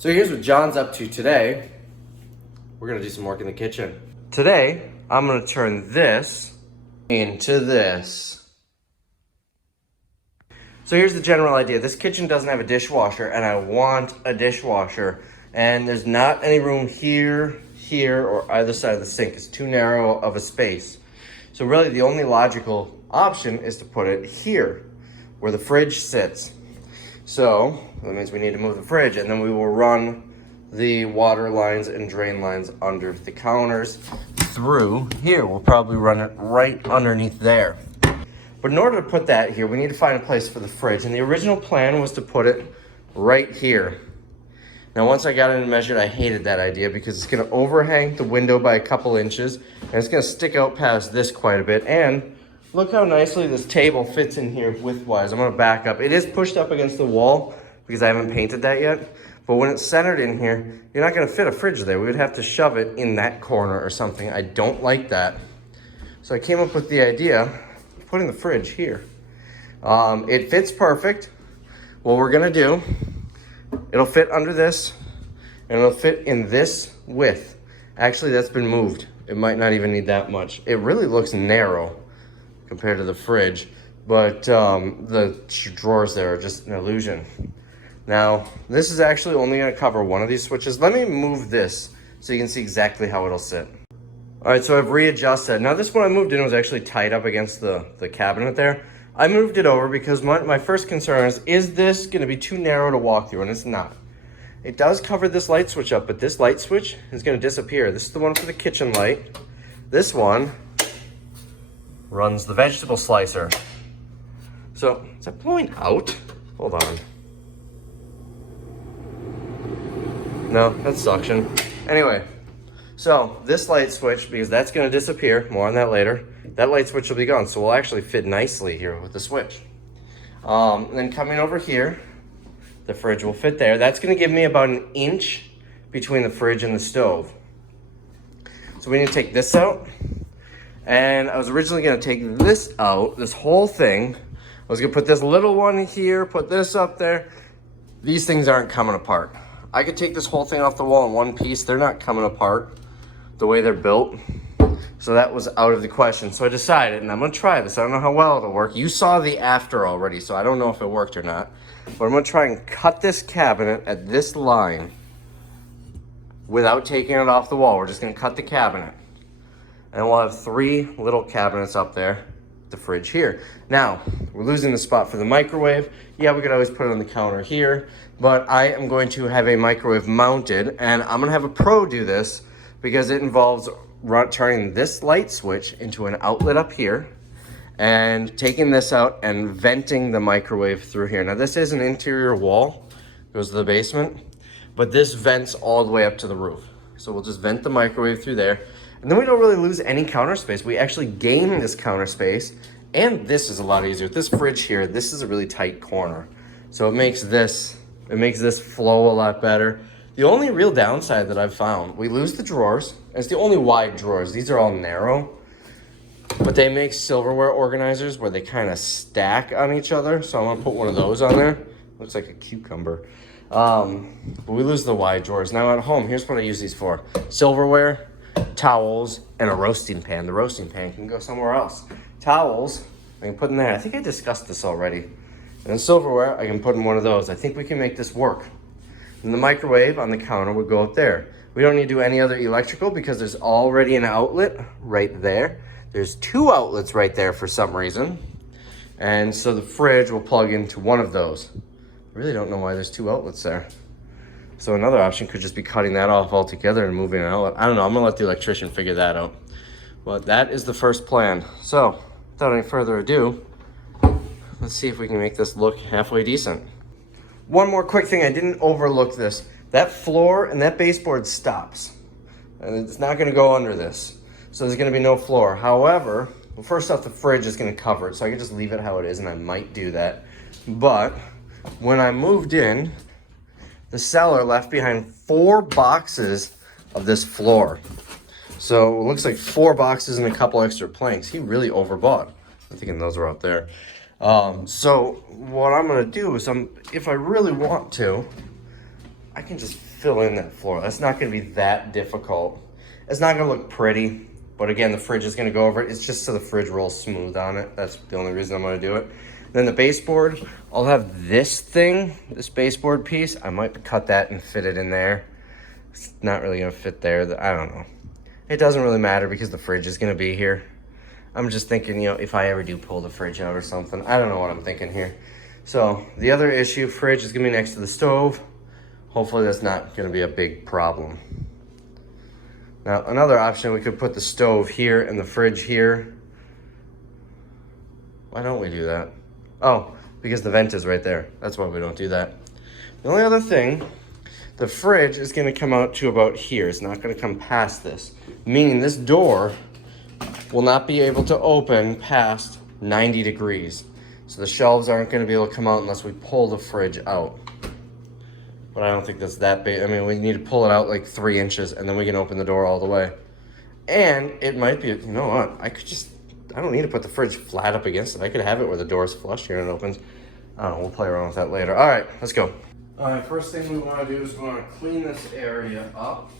So here's what John's up to today. We're gonna do some work in the kitchen. Today, I'm gonna turn this into this. So here's the general idea. This kitchen doesn't have a dishwasher, and I want a dishwasher. And there's not any room here, or either side of the sink. It's too narrow of a space. So really the only logical option is to put it here, where the fridge sits. So that means we need to move the fridge, and then we will run the water lines and drain lines under the counters through here. We'll probably run it right underneath there. But in order to put that here, we need to find a place for the fridge. And the original plan was to put it right here. Now, once I got it and measured, I hated that idea because it's gonna overhang the window by a couple inches, and it's gonna stick out past this quite a bit. And look how nicely this table fits in here widthwise. I'm gonna back up. It is pushed up against the wall because I haven't painted that yet. But when it's centered in here, you're not gonna fit a fridge there. We would have to shove it in that corner or something. I don't like that. So I came up with the idea of putting the fridge here. It fits perfect. What we're gonna do, it'll fit under this, and it'll fit in this width. Actually, that's been moved. It might not even need that much. It really looks narrow compared to the fridge, but the drawers there are just an illusion. Now, this is actually only gonna cover one of these switches. Let me move this so you can see exactly how it'll sit. All right, so I've readjusted. Now this one I moved in was actually tight up against the cabinet there. I moved it over because my first concern is this gonna be too narrow to walk through? And it's not. It does cover this light switch up, but this light switch is gonna disappear. This is the one for the kitchen light. This one runs the vegetable slicer. So, is that blowing out? Hold on. No, that's suction. Anyway, so this light switch, because that's gonna disappear, more on that later, that light switch will be gone, so we'll actually fit nicely here with the switch. And then coming over here, the fridge will fit there. That's gonna give me about 1 inch between the fridge and the stove. So we need to take this out. And I was originally gonna take this out, this whole thing. I was gonna put this little one here, put this up there. These things aren't coming apart. I could take this whole thing off the wall in one piece. They're not coming apart the way they're built. So that was out of the question. So I decided, and I'm gonna try this. I don't know how well it'll work. You saw the after already, so I don't know if it worked or not. But I'm gonna try and cut this cabinet at this line without taking it off the wall. We're just gonna cut the cabinet. And we'll have 3 little cabinets up there, the fridge here. Now, we're losing the spot for the microwave. Yeah, we could always put it on the counter here, but I am going to have a microwave mounted, and I'm gonna have a pro do this because it involves turning this light switch into an outlet up here and taking this out and venting the microwave through here. Now this is an interior wall, goes to the basement, but this vents all the way up to the roof. So we'll just vent the microwave through there. And then we don't really lose any counter space. We actually gain this counter space, and this is a lot easier. With this fridge here, this is a really tight corner. So it makes this flow a lot better. The only real downside that I've found, we lose the drawers. It's the only wide drawers. These are all narrow, but they make silverware organizers where they kind of stack on each other. So I'm gonna put one of those on there. Looks like a cucumber. But we lose the wide drawers. Now at home, here's what I use these for. Silverware, towels, and a roasting pan. The roasting pan can go somewhere else. Towels, I can put in there. I think I discussed this already. And then silverware, I can put in one of those. I think we can make this work. And the microwave on the counter would go up there. We don't need to do any other electrical because there's already an outlet right there. There's 2 outlets right there for some reason. And so the fridge will plug into one of those. I really don't know why there's 2 outlets there. So another option could just be cutting that off altogether and moving it out. I don't know, I'm gonna let the electrician figure that out. But that is the first plan. So, without any further ado, let's see if we can make this look halfway decent. One more quick thing, I didn't overlook this. That floor and that baseboard stops. And it's not gonna go under this. So there's gonna be no floor. However, well, first off, the fridge is gonna cover it, so I can just leave it how it is, and I might do that. But when I moved in, the seller left behind 4 boxes of this floor. So it looks like 4 boxes and a couple extra planks. He really overbought. I'm thinking those are out there. So what I'm gonna do is, if I really want to, I can just fill in that floor. That's not gonna be that difficult. It's not gonna look pretty, but again, the fridge is gonna go over it. It's just so the fridge rolls smooth on it. That's the only reason I'm gonna do it. Then the baseboard, I'll have this thing, this baseboard piece. I might cut that and fit it in there. It's not really gonna fit there. I don't know. It doesn't really matter because the fridge is gonna be here. I'm just thinking, you know, if I ever do pull the fridge out or something, I don't know what I'm thinking here. So the other issue, fridge is gonna be next to the stove. Hopefully that's not gonna be a big problem. Now, another option, we could put the stove here and the fridge here. Why don't we do that? Oh, because the vent is right there. That's why we don't do that. The only other thing, the fridge is gonna come out to about here. It's not gonna come past this, meaning this door will not be able to open past 90 degrees. So the shelves aren't gonna be able to come out unless we pull the fridge out. But I don't think that's that big. I mean, we need to pull it out like 3 inches and then we can open the door all the way. And it might be, you know what, I don't need to put the fridge flat up against it. I could have it where the door's flush here and it opens. I don't know, we'll play around with that later. All right, let's go. All right, first thing we wanna do is we wanna clean this area up.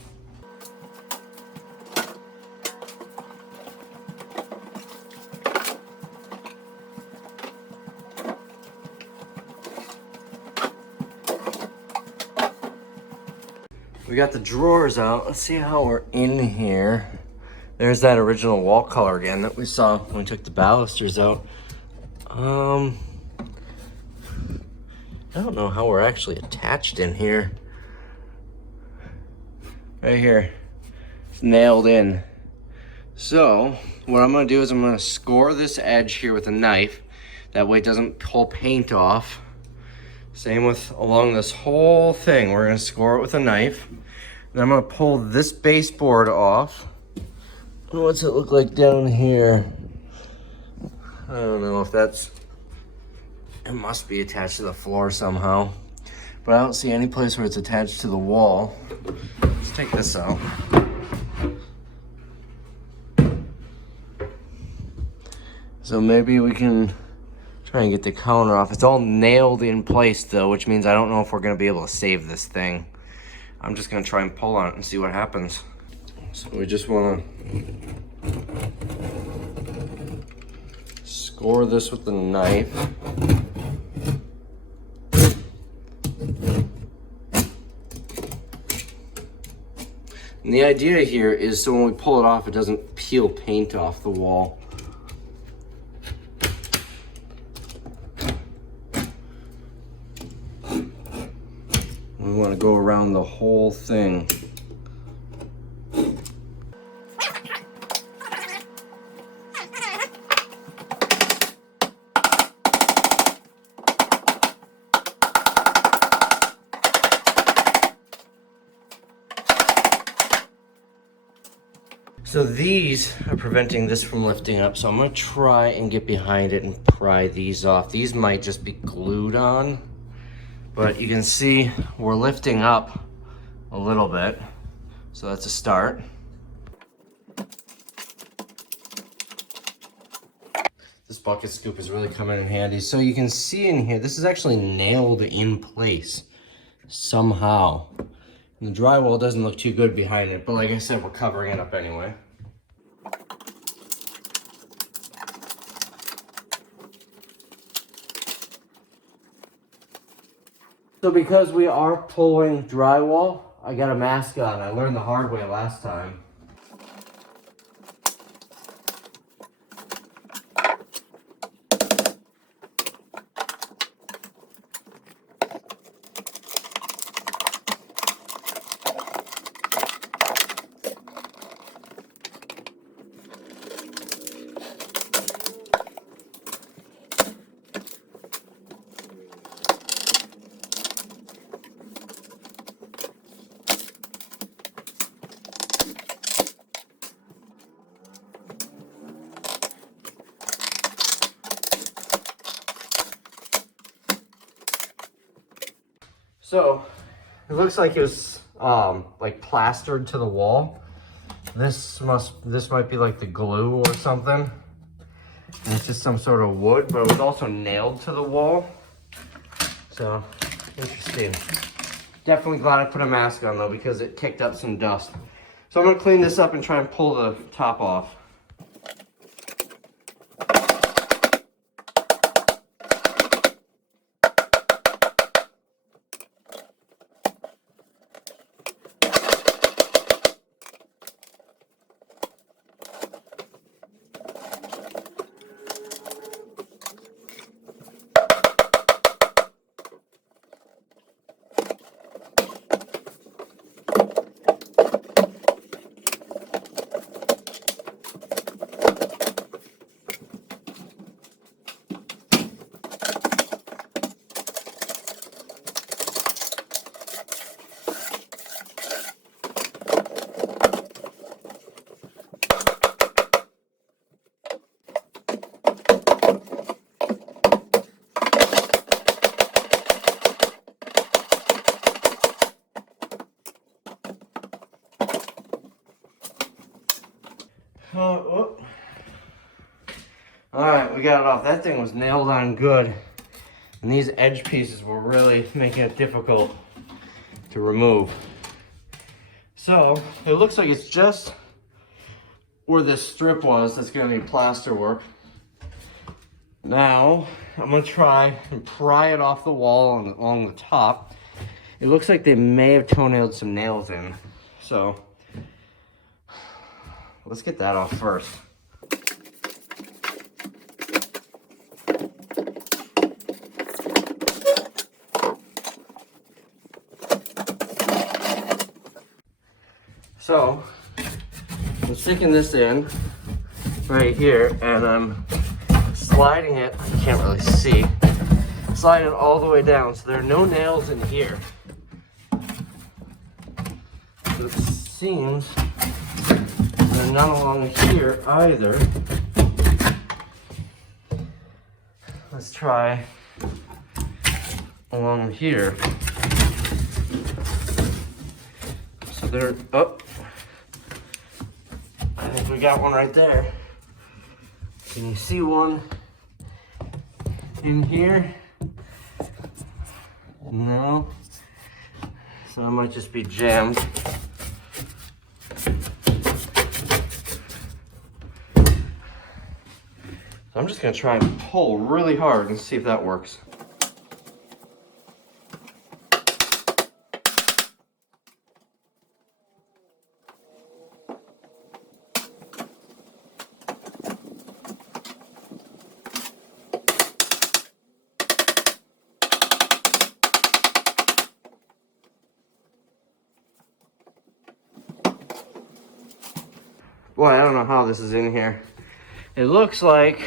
We got the drawers out. Let's see how we're in here. There's that original wall color again that we saw when we took the balusters out. I don't know how we're actually attached in here. Right here, it's nailed in. So what I'm gonna do is I'm gonna score this edge here with a knife. That way it doesn't pull paint off. Same with along this whole thing. We're gonna score it with a knife. Then I'm gonna pull this baseboard off. What's it look like down here? I don't know if that's, it must be attached to the floor somehow. But I don't see any place where it's attached to the wall. Let's take this out. So maybe we can try and get the counter off. It's all nailed in place though, which means I don't know if we're gonna be able to save this thing. I'm just gonna try and pull on it and see what happens. So we just wanna score this with the knife. And the idea here is so when we pull it off, it doesn't peel paint off the wall. We want to go around the whole thing. So these are preventing this from lifting up. So I'm gonna try and get behind it and pry these off. These might just be glued on, but you can see we're lifting up a little bit. So that's a start. This bucket scoop is really coming in handy. So you can see in here, this is actually nailed in place somehow. And the drywall doesn't look too good behind it, but like I said, we're covering it up anyway. So because we are pulling drywall, I got a mask on. I learned the hard way last time. So it looks like it was like plastered to the wall. This might be like the glue or something. And it's just some sort of wood, but it was also nailed to the wall. So interesting. Definitely glad I put a mask on though, because it kicked up some dust. So I'm gonna clean this up and try and pull the top off. Oh. Alright, we got it off. That thing was nailed on good. And these edge pieces were really making it difficult to remove. So, it looks like it's just where this strip was that's going to need plaster work. Now, I'm going to try and pry it off the wall along the top. It looks like they may have toenailed some nails in. So, let's get that off first. So, I'm sticking this in right here, and I'm sliding it, you can't really see, slide it all the way down, so there are no nails in here. But it seems they're not along here either. Let's try along here. So they're up. I think we got one right there. Can you see one in here? No. So it might just be jammed. So I'm just gonna try and pull really hard and see if that works. Boy, I don't know how this is in here. It looks like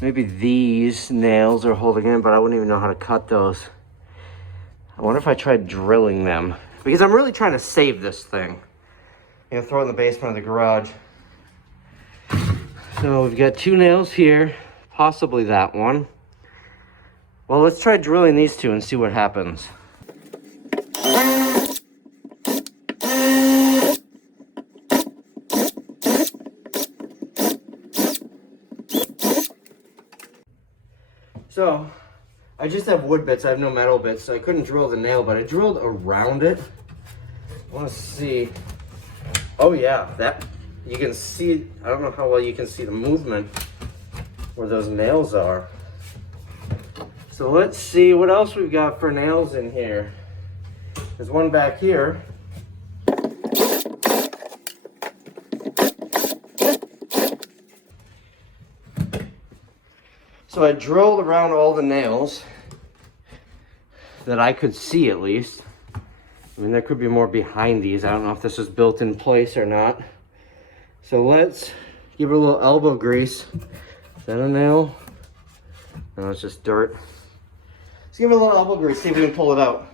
maybe these nails are holding in, but I wouldn't even know how to cut those. I wonder if I tried drilling them, because I'm really trying to save this thing. I'm gonna throw it in the basement of the garage. So we've got two nails here, possibly that one. Well, let's try drilling these two and see what happens. So, I just have wood bits, I have no metal bits, so I couldn't drill the nail, but I drilled around it. I want to see. Oh yeah, that, you can see, I don't know how well you can see the movement where those nails are. So let's see what else we've got for nails in here. There's one back here. So I drilled around all the nails that I could see, at least. I mean, there could be more behind these. I don't know if this is built in place or not. So let's give it a little elbow grease. Is that a nail? No, it's just dirt. Let's give it a little elbow grease, see if we can pull it out.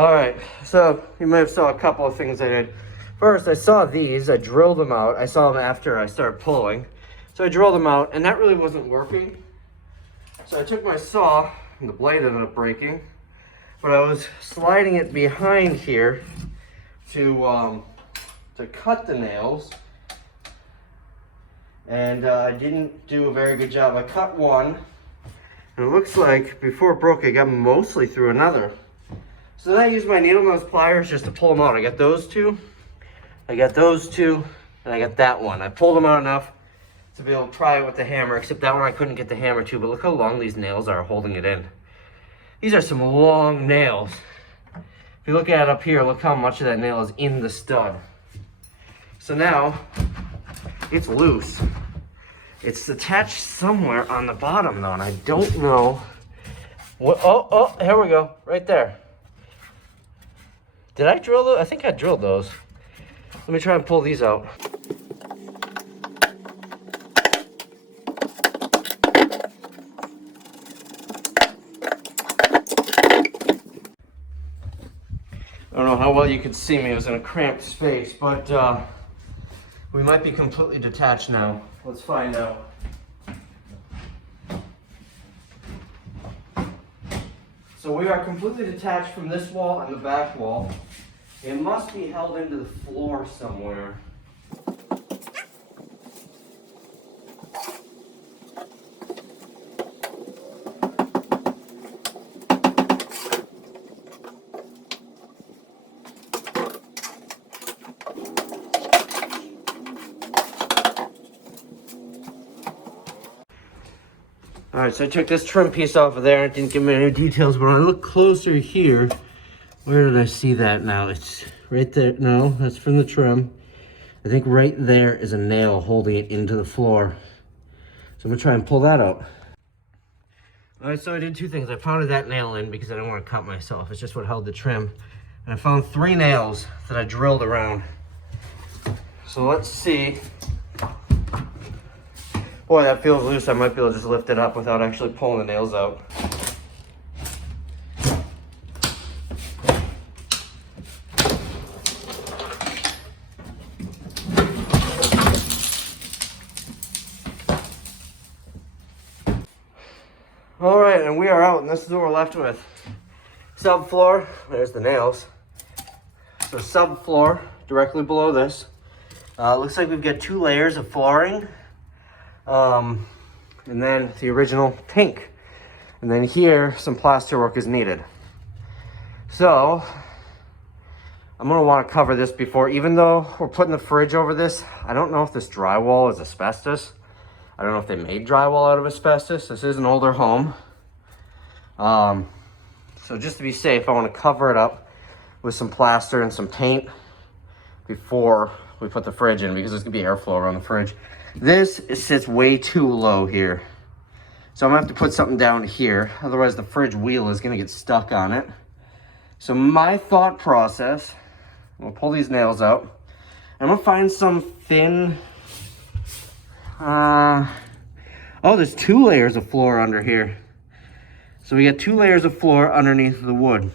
All right, so you might have saw a couple of things I did. First, I saw these, I drilled them out. I saw them after I started pulling. So I drilled them out, and that really wasn't working. So I took my saw, and the blade ended up breaking. But I was sliding it behind here to cut the nails. And I didn't do a very good job. I cut one, and it looks like before it broke, I got mostly through another. So then I used my needle nose pliers just to pull them out. I got those two, and I got that one. I pulled them out enough to be able to pry it with the hammer, except that one I couldn't get the hammer to, but look how long these nails are holding it in. These are some long nails. If you look at it up here, look how much of that nail is in the stud. So now, it's loose. It's attached somewhere on the bottom though, and I don't know what. Oh, here we go, right there. Did I drill those? I think I drilled those. Let me try and pull these out. I don't know how well you could see me. It was in a cramped space, but we might be completely detached now. Let's find out. So we are completely detached from this wall and the back wall. It must be held into the floor somewhere. All right, so I took this trim piece off of there. It didn't give me any details, but when I look closer here, where did I see that now? It's right there. No, that's from the trim. I think right there is a nail holding it into the floor. So I'm gonna try and pull that out. All right, so I did two things. I pounded that nail in because I didn't want to cut myself. It's just what held the trim. And I found 3 nails that I drilled around. So let's see. Boy, that feels loose. I might be able to just lift it up without actually pulling the nails out. All right, and we are out, and this is what we're left with. Subfloor, there's the nails. So subfloor, directly below this. Looks like we've got 2 layers of flooring. And then the original pink. And then here, some plaster work is needed. So, I'm gonna wanna cover this before, even though we're putting the fridge over this, I don't know if this drywall is asbestos. I don't know if they made drywall out of asbestos. This is an older home. So just to be safe, I wanna cover it up with some plaster and some paint before we put the fridge in, because there's gonna be airflow around the fridge. This sits way too low here. So I'm gonna have to put something down here. Otherwise the fridge wheel is gonna get stuck on it. So my thought process, I'm gonna pull these nails out. I'm gonna find some thin, oh, there's 2 layers of floor under here. So we got 2 layers of floor underneath the wood.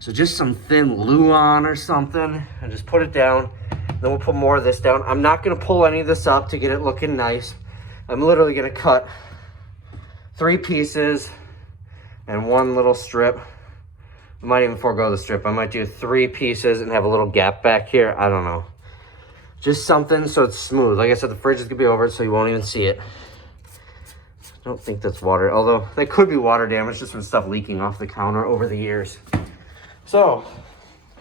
So just some thin Luan or something, and just put it down. Then we'll put more of this down. I'm not gonna pull any of this up to get it looking nice. I'm literally gonna cut 3 pieces and 1 little strip. I might even forego the strip. I might do 3 pieces and have a little gap back here. I don't know. Just something so it's smooth. Like I said, the fridge is gonna be over it, so you won't even see it. I don't think that's water, although that could be water damage just from stuff leaking off the counter over the years. So,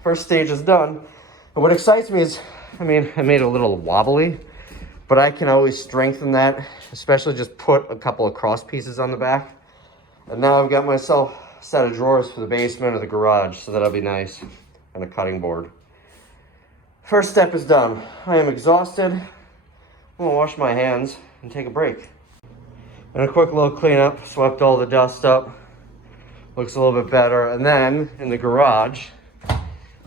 first stage is done. And what excites me is, I mean, I made it a little wobbly, but I can always strengthen that, especially just put a couple of cross pieces on the back. And now I've got myself a set of drawers for the basement or the garage, so that'll be nice, and a cutting board. First step is done. I am exhausted. I'm gonna wash my hands and take a break. And a quick little cleanup, swept all the dust up. Looks a little bit better. And then in the garage, I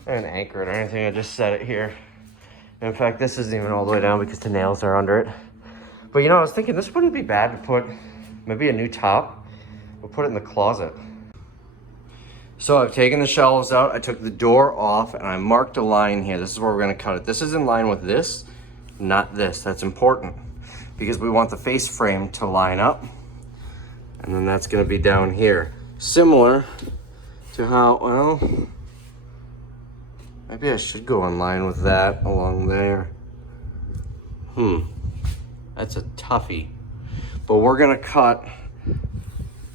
didn't anchor it or anything, I just set it here. In fact, this isn't even all the way down because the nails are under it. But you know, I was thinking this wouldn't be bad to put maybe a new top. We'll put it in the closet. So I've taken the shelves out, I took the door off, and I marked a line here. This is where we're gonna cut it. This is in line with this, not this. That's important because we want the face frame to line up. And then that's gonna be down here. Similar to how, well, maybe I should go in line with that along there. That's a toughie. But we're gonna cut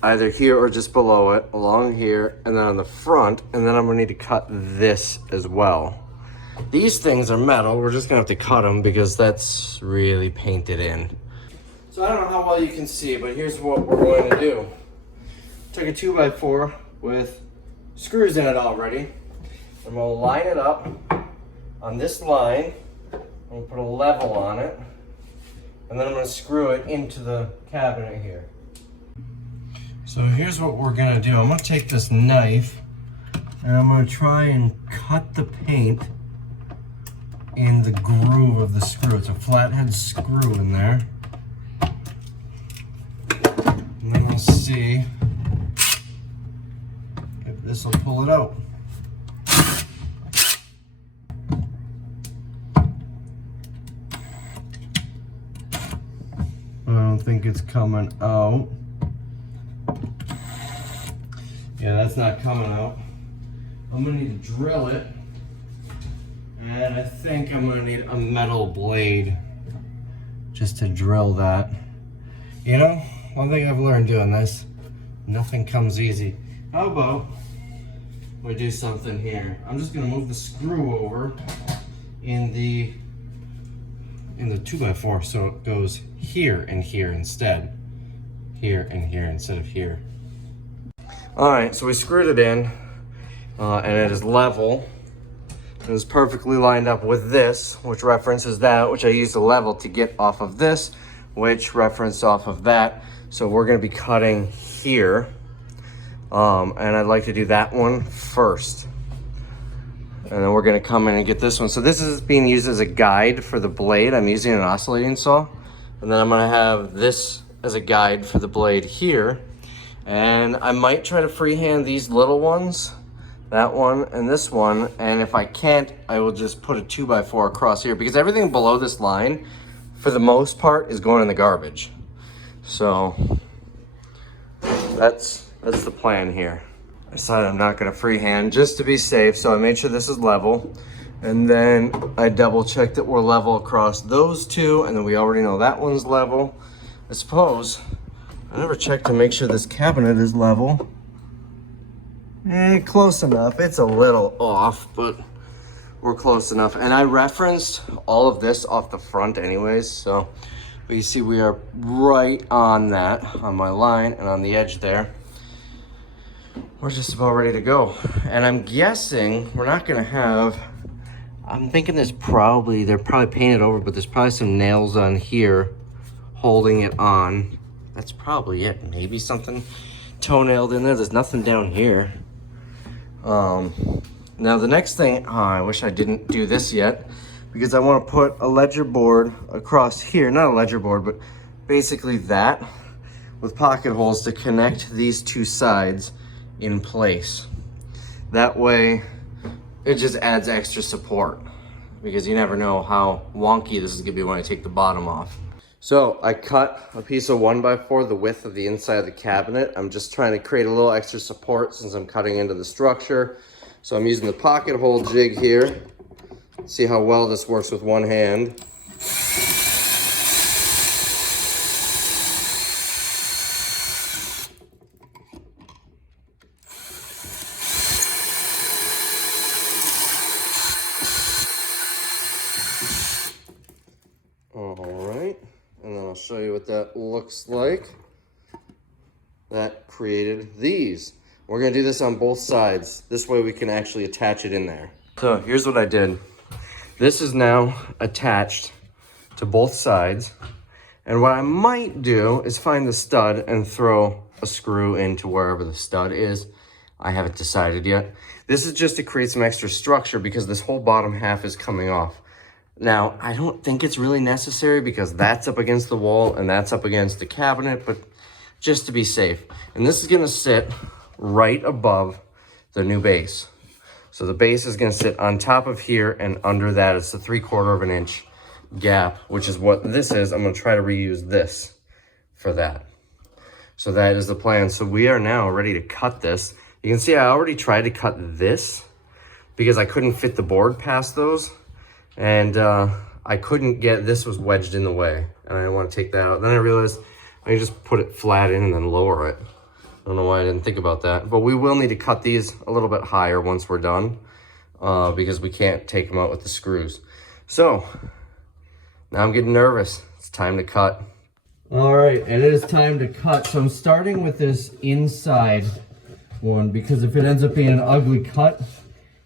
either here or just below it, along here, and then on the front, and then I'm gonna need to cut this as well. These things are metal, we're just gonna have to cut them because that's really painted in. So I don't know how well you can see, but here's what we're going to do. Took a 2x4 with screws in it already. I'm gonna line it up on this line. I'm gonna put a level on it, and then I'm gonna screw it into the cabinet here. So here's what we're gonna do. I'm gonna take this knife and I'm gonna try and cut the paint in the groove of the screw. It's a flathead screw in there. And then we'll see if this will pull it out. I don't think it's coming out. Yeah, that's not coming out. I'm gonna need to drill it. And I think I'm gonna need a metal blade just to drill that. You know, one thing I've learned doing this, nothing comes easy. How about we do something here? I'm just gonna move the screw over in the 2x4 so it goes here and here instead. Here and here instead of here. All right, so we screwed it in and it is level. It is perfectly lined up with this, which references that, which I used a level to get off of this, which referenced off of that. So we're gonna be cutting here. And I'd like to do that one first. And then we're gonna come in and get this one. So this is being used as a guide for the blade. I'm using an oscillating saw. And then I'm gonna have this as a guide for the blade here. And I might try to freehand these little ones, that one and this one. And if I can't, I will just put a 2x4 across here because everything below this line, for the most part, is going in the garbage. So that's the plan here. I decided I'm not gonna freehand just to be safe. So I made sure this is level. And then I double checked that we're level across those two. And then we already know that one's level. I suppose I never checked to make sure this cabinet is level. Close enough. It's a little off, but we're close enough. And I referenced all of this off the front anyways, so you see we are right on that, on my line and on the edge there. We're just about ready to go. And I'm guessing we're not gonna have, I'm thinking they're probably painted over, but there's probably some nails on here holding it on. That's probably it. Maybe something toenailed in there. There's nothing down here. Now the next thing, I wish I didn't do this yet because I want to put a ledger board across here. Not a ledger board, but basically that with pocket holes to connect these two sides in place. That way it just adds extra support because you never know how wonky this is gonna be when I take the bottom off. So I cut a piece of 1x4 the width of the inside of the cabinet. I'm just trying to create a little extra support since I'm cutting into the structure. So I'm using the pocket hole jig here. See how well this works with one hand. All right. And then I'll show you what that looks like. That created these. We're gonna do this on both sides. This way we can actually attach it in there. So here's what I did. This is now attached to both sides. And what I might do is find the stud and throw a screw into wherever the stud is. I haven't decided yet. This is just to create some extra structure because this whole bottom half is coming off. Now, I don't think it's really necessary because that's up against the wall and that's up against the cabinet, but just to be safe. And this is gonna sit right above the new base. So the base is gonna sit on top of here, and under that it's a 3/4 of an inch gap, which is what this is. I'm gonna try to reuse this for that. So that is the plan. So we are now ready to cut this. You can see I already tried to cut this because I couldn't fit the board past those. And I couldn't get, this was wedged in the way. And I didn't want to take that out. Then I realized I can just put it flat in and then lower it. I don't know why I didn't think about that. But we will need to cut these a little bit higher once we're done. Because we can't take them out with the screws. So, now I'm getting nervous. It's time to cut. All right, and it is time to cut. So I'm starting with this inside one because if it ends up being an ugly cut,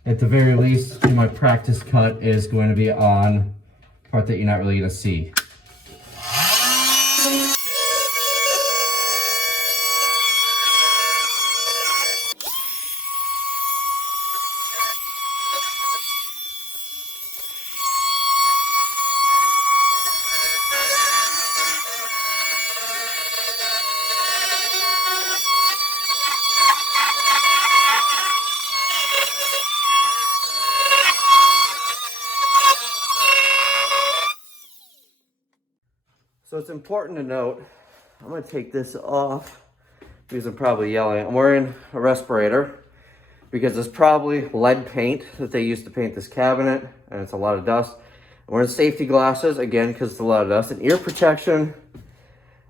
at the very least, my practice cut is going to be on the part that you're not really gonna see. So it's important to note, I'm gonna take this off because I'm probably yelling. I'm wearing a respirator because there's probably lead paint that they used to paint this cabinet, and it's a lot of dust. I'm wearing safety glasses, again, because it's a lot of dust. And ear protection,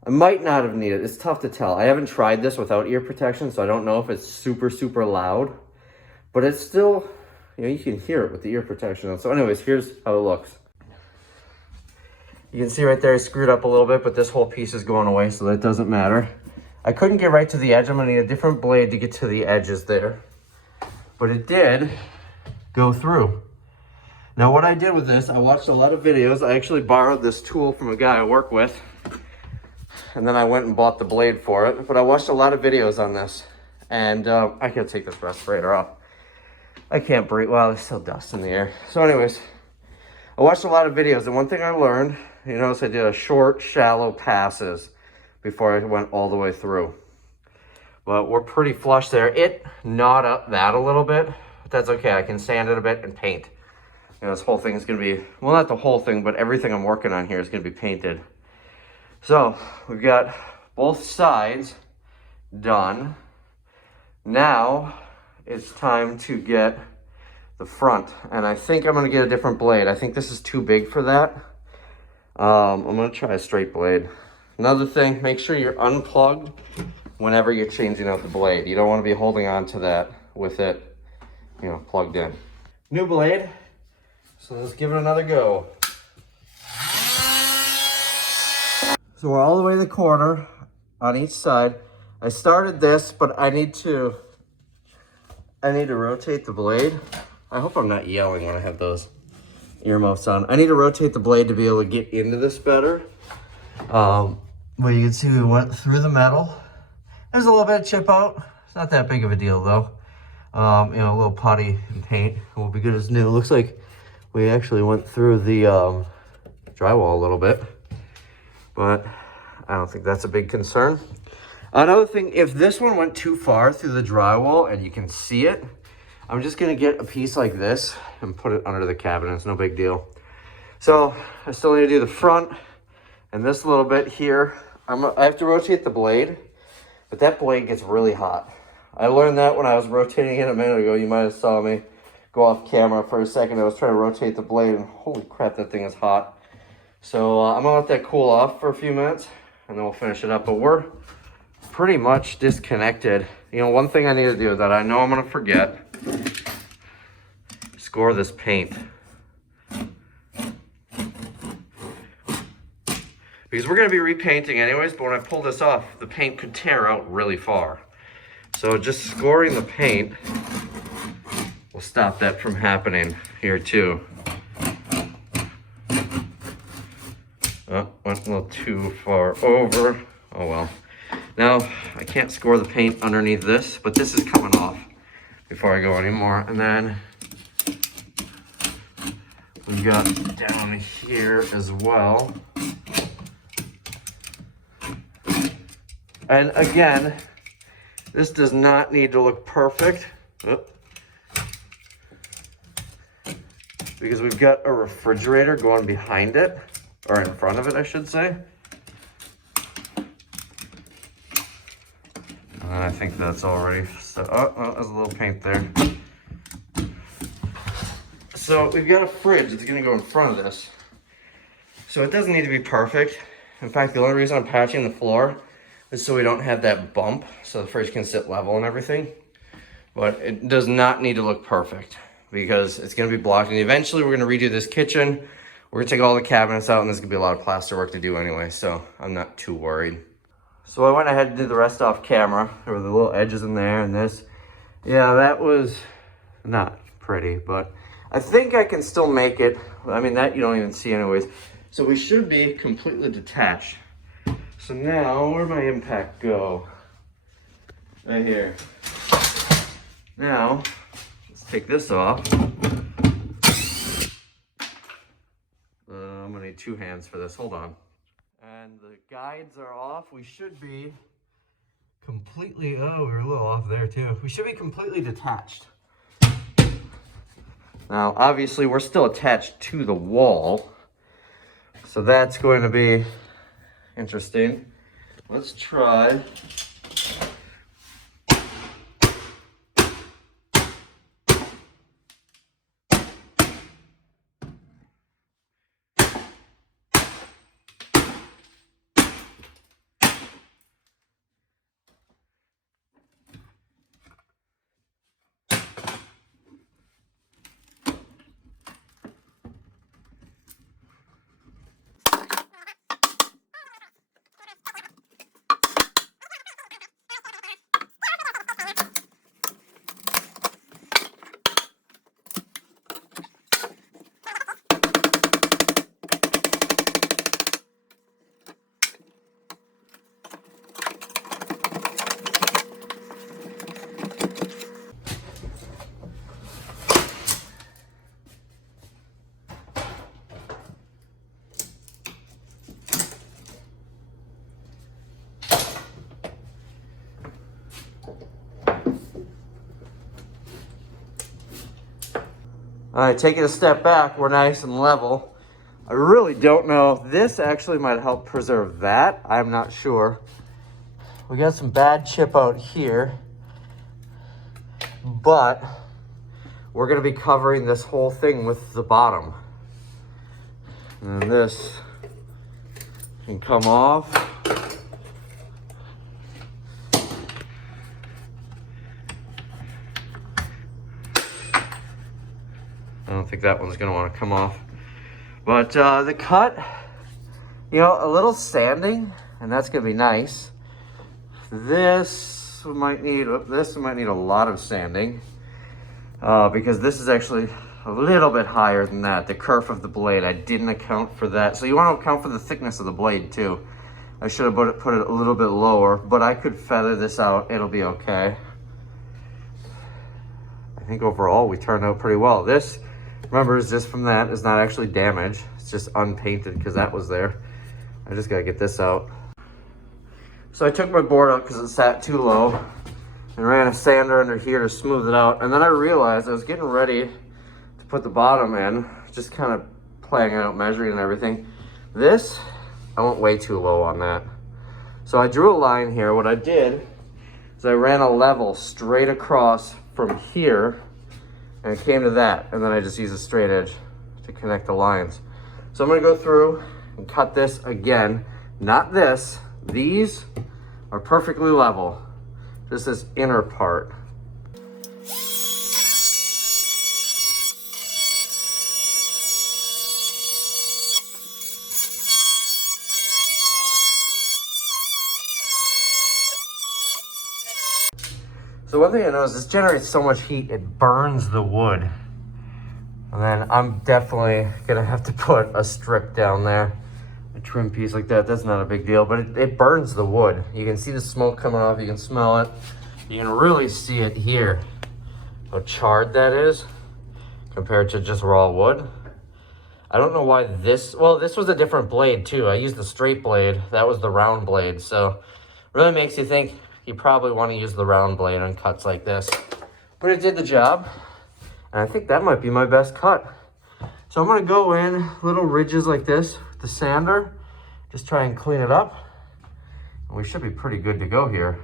I might not have needed. It's tough to tell. I haven't tried this without ear protection, so I don't know if it's super, super loud. But it's still, you can hear it with the ear protection. So anyways, here's how it looks. You can see right there I screwed up a little bit, but this whole piece is going away, so that doesn't matter. I couldn't get right to the edge. I'm gonna need a different blade to get to the edges there. But it did go through. Now what I did with this, I watched a lot of videos. I actually borrowed this tool from a guy I work with, and then I went and bought the blade for it. But I watched a lot of videos on this, and I can't take this respirator off. I can't breathe. Well, there's still dust in the air. So anyways, I watched a lot of videos, and one thing I learned, you notice I did a short, shallow passes before I went all the way through. But we're pretty flush there. It gnawed up that a little bit, but that's okay. I can sand it a bit and paint. This whole thing is gonna be, well, not the whole thing, but everything I'm working on here is gonna be painted. So we've got both sides done. Now it's time to get the front, and I think I'm gonna get a different blade. I think this is too big for that. I'm gonna try a straight blade. Another thing, make sure you're unplugged whenever you're changing out the blade. You don't want to be holding on to that with it, plugged in. New blade, so let's give it another go. So we're all the way to the corner on each side. I started this, but I need to rotate the blade. I hope I'm not yelling when I have those earmuffs on. I need to rotate the blade to be able to get into this better. Well, you can see we went through the metal. There's a little bit of chip out. It's not that big of a deal though. A little putty and paint will be good as new. Looks like we actually went through the drywall a little bit, but I don't think that's a big concern. Another thing, if this one went too far through the drywall and you can see it, I'm just gonna get a piece like this and put it under the cabinet. It's no big deal. So I still need to do the front and this little bit here. I have to rotate the blade, but that blade gets really hot. I learned that when I was rotating it a minute ago. You might have saw me go off camera for a second. I was trying to rotate the blade and holy crap, that thing is hot. So I'm gonna let that cool off for a few minutes and then we'll finish it up. But we're pretty much disconnected. One thing I need to do that I know I'm gonna forget, score this paint. Because we're gonna be repainting anyways, but when I pull this off, the paint could tear out really far. So just scoring the paint will stop that from happening here too. Oh, went a little too far over. Oh well. Now, I can't score the paint underneath this, but this is coming off before I go anymore. And then we got down here as well. And again, this does not need to look perfect. Because we've got a refrigerator going behind it, or in front of it, I should say. I think that's already, so, oh, there's a little paint there. So we've got a fridge that's gonna go in front of this. So it doesn't need to be perfect. In fact, the only reason I'm patching the floor is so we don't have that bump, so the fridge can sit level and everything. But it does not need to look perfect because it's gonna be blocked. And eventually we're gonna redo this kitchen. We're gonna take all the cabinets out and there's gonna be a lot of plaster work to do anyway, so I'm not too worried. So I went ahead and did the rest off camera. There were the little edges in there and this. Yeah, that was not pretty, but I think I can still make it. I mean, that you don't even see anyways. So we should be completely detached. So now, where'd my impact go? Right here. Now, let's take this off. I'm gonna need 2 hands for this, hold on. And the guides are off. We should be completely, oh, we were a little off there too. We should be completely detached. Now, obviously, we're still attached to the wall. So that's going to be interesting. Let's try. All right, taking a step back, we're nice and level. I really don't know. This actually might help preserve that. I'm not sure. We got some bad chip out here, but we're gonna be covering this whole thing with the bottom. And then this can come off. I don't think that one's gonna wanna come off. But the cut, you know, a little sanding, and that's gonna be nice. This might need a lot of sanding because this is actually a little bit higher than that. The kerf of the blade, I didn't account for that. So you wanna account for the thickness of the blade too. I should have put it a little bit lower, but I could feather this out, it'll be okay. I think overall we turned out pretty well. This, remember, is just from that. It's not actually damaged. It's just unpainted because that was there. I just gotta get this out. So I took my board out because it sat too low and ran a sander under here to smooth it out. And then I realized I was getting ready to put the bottom in, just kind of playing out, measuring and everything. This, I went way too low on that. So I drew a line here. What I did is I ran a level straight across from here and it came to that. And then I just used a straight edge to connect the lines. So I'm gonna go through and cut this again. Not this, these are perfectly level. Just this inner part. So one thing I noticed, this generates so much heat, it burns the wood. And then I'm definitely gonna have to put a strip down there, a trim piece like that. That's not a big deal, but it burns the wood. You can see the smoke coming off, you can smell it. You can really see it here, how charred that is compared to just raw wood. I don't know why this, well, this was a different blade too. I used the straight blade, that was the round blade. So really makes you think you probably want to use the round blade on cuts like this. but it did the job. And I think that might be my best cut. So I'm gonna go in little ridges like this with the sander, just try and clean it up. And we should be pretty good to go here.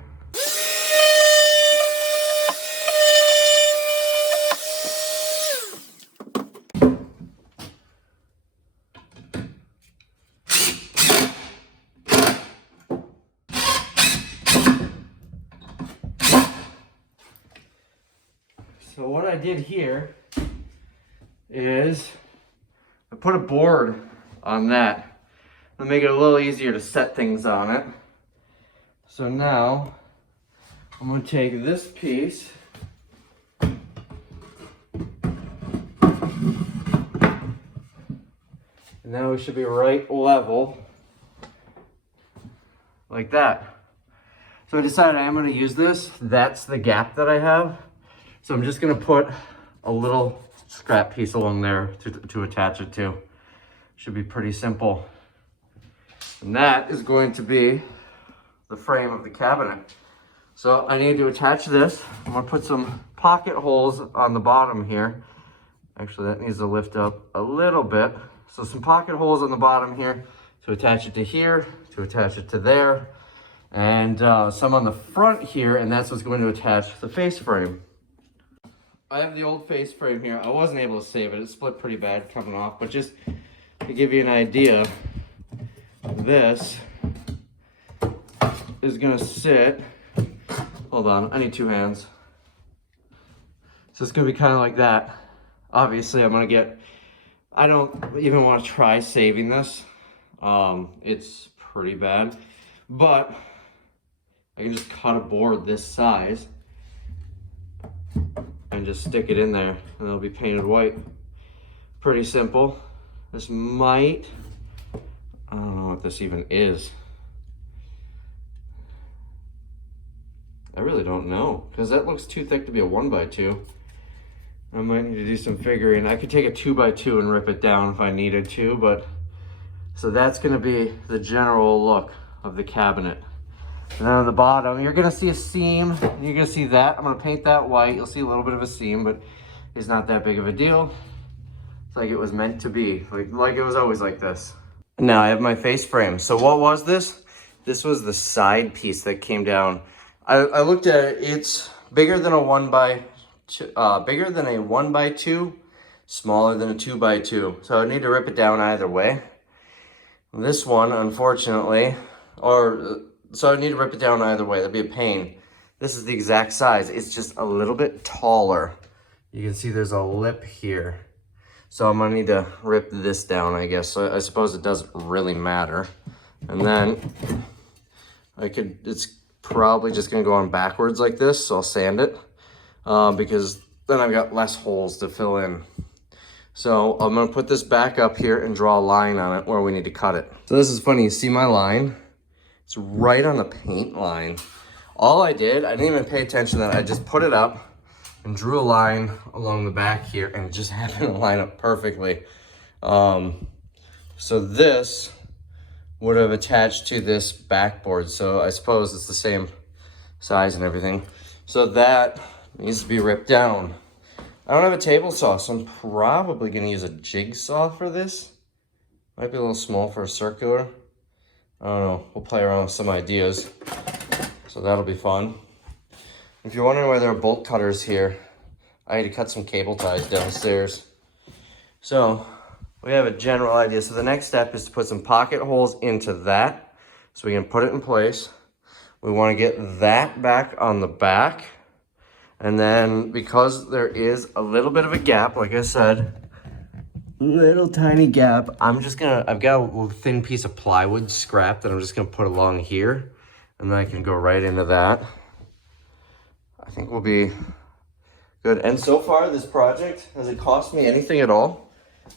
So what I did here is I put a board on that to make it a little easier to set things on it. So now I'm going to take this piece and now we should be right level like that. So I decided I am going to use this. That's the gap that I have. So I'm just gonna put a little scrap piece along there to attach it to. Should be pretty simple. And that is going to be the frame of the cabinet. So I need to attach this. I'm gonna put some pocket holes on the bottom here. Actually, that needs to lift up a little bit. So some pocket holes on the bottom here to attach it to here, to attach it to there, and some on the front here, and that's what's going to attach the face frame. I have the old face frame here. I wasn't able to save it. It split pretty bad coming off, but just to give you an idea, this is gonna sit, hold on, I need two hands. So it's gonna be kind of like that. Obviously I'm gonna get, I don't even want to try saving this. It's pretty bad, but I can just cut a board this size and just stick it in there and it'll be painted white. Pretty simple. This might, I don't know what this even is. I really don't know, because that looks too thick to be a 1x2. I might need to do some figuring. I could take a 2x2 and rip it down if I needed to, but so that's gonna be the general look of the cabinet. And then on the bottom, you're gonna see a seam. You're gonna see that. I'm gonna paint that white. You'll see a little bit of a seam, but it's not that big of a deal. It's like it was meant to be. Like it was always like this. Now I have my face frame. So what was this? This was the side piece that came down. I looked at it. It's bigger than a 1x2, smaller than a 2x2. So I need to rip it down either way. This one, unfortunately, so I need to rip it down either way. That'd be a pain. This is the exact size. It's just a little bit taller. You can see there's a lip here. So I'm gonna need to rip this down, I guess. So I suppose it doesn't really matter. And then it's probably just gonna go on backwards like this. So I'll sand it because then I've got less holes to fill in. So I'm gonna put this back up here and draw a line on it where we need to cut it. So this is funny, you see my line? It's right on the paint line. All I did, I didn't even pay attention to that. I just put it up and drew a line along the back here and it just happened to line up perfectly. So this would have attached to this backboard. So I suppose it's the same size and everything. So that needs to be ripped down. I don't have a table saw, so I'm probably gonna use a jigsaw for this. Might be a little small for a circular. I don't know, we'll play around with some ideas. So that'll be fun. If you're wondering why there are bolt cutters here, I had to cut some cable ties downstairs. So we have a general idea. So the next step is to put some pocket holes into that so we can put it in place. We want to get that back on the back. And then because there is a little bit of a gap, like I said, little tiny gap, I've got a thin piece of plywood scrap that I'm just gonna put along here, and then I can go right into that. I think we'll be good. And so far, this project, has it cost me anything at all?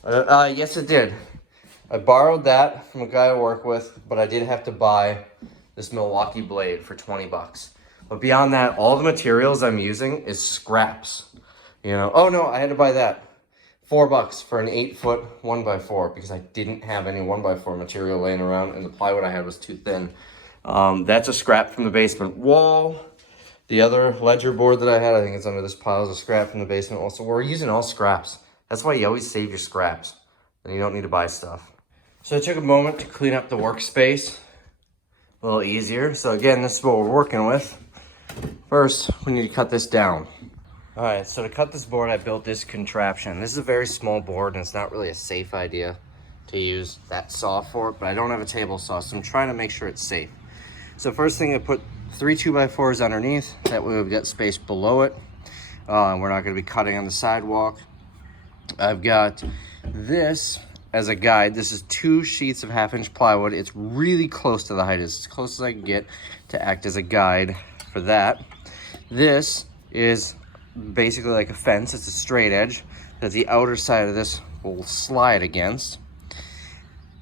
Yes, it did. I borrowed that from a guy I work with, but I did have to buy this Milwaukee blade for 20 bucks. But beyond that, all the materials I'm using is scraps. You know, oh no, I had to buy that. $4 for an 8-foot 1x4 because I didn't have any 1x4 material laying around and the plywood I had was too thin. That's a scrap from the basement wall. The other ledger board that I had, I think it's under this pile of scrap from the basement. Also, we're using all scraps. That's why you always save your scraps. Then you don't need to buy stuff. So I took a moment to clean up the workspace. A little easier. So again, this is what we're working with. First, we need to cut this down. All right, so to cut this board, I built this contraption. This is a very small board, and it's not really a safe idea to use that saw for it, but I don't have a table saw, so I'm trying to make sure it's safe. So first thing, I put 3 2x4s underneath. That way we've got space below it. We're not gonna be cutting on the sidewalk. I've got this as a guide. This is 2 sheets of 1/2-inch plywood. It's really close to the height, as close as I can get to act as a guide for that. This is basically like a fence. It's a straight edge that the outer side of this will slide against.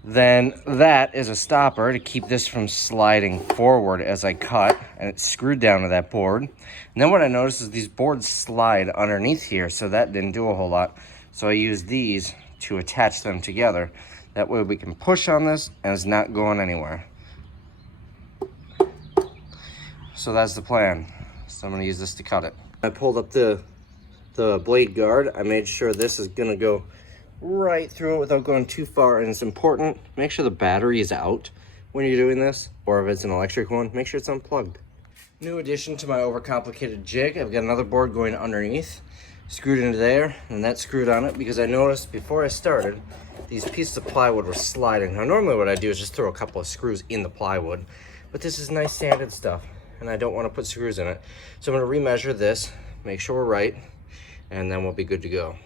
Then that is a stopper to keep this from sliding forward as I cut, and it's screwed down to that board. And then what I noticed is these boards slide underneath here, so that didn't do a whole lot. So I used these to attach them together. That way we can push on this and it's not going anywhere. So that's the plan. So I'm gonna use this to cut it. I pulled up the blade guard. I made sure this is gonna go right through it without going too far, and it's important, make sure the battery is out when you're doing this, or if it's an electric one, make sure it's unplugged. New addition to my overcomplicated jig, I've got another board going underneath, screwed into there, and that's screwed on it because I noticed before I started, these pieces of plywood were sliding. Now normally what I do is just throw a couple of screws in the plywood, but this is nice sanded stuff, and I don't want to put screws in it. So I'm gonna remeasure this, make sure we're right, and then we'll be good to go.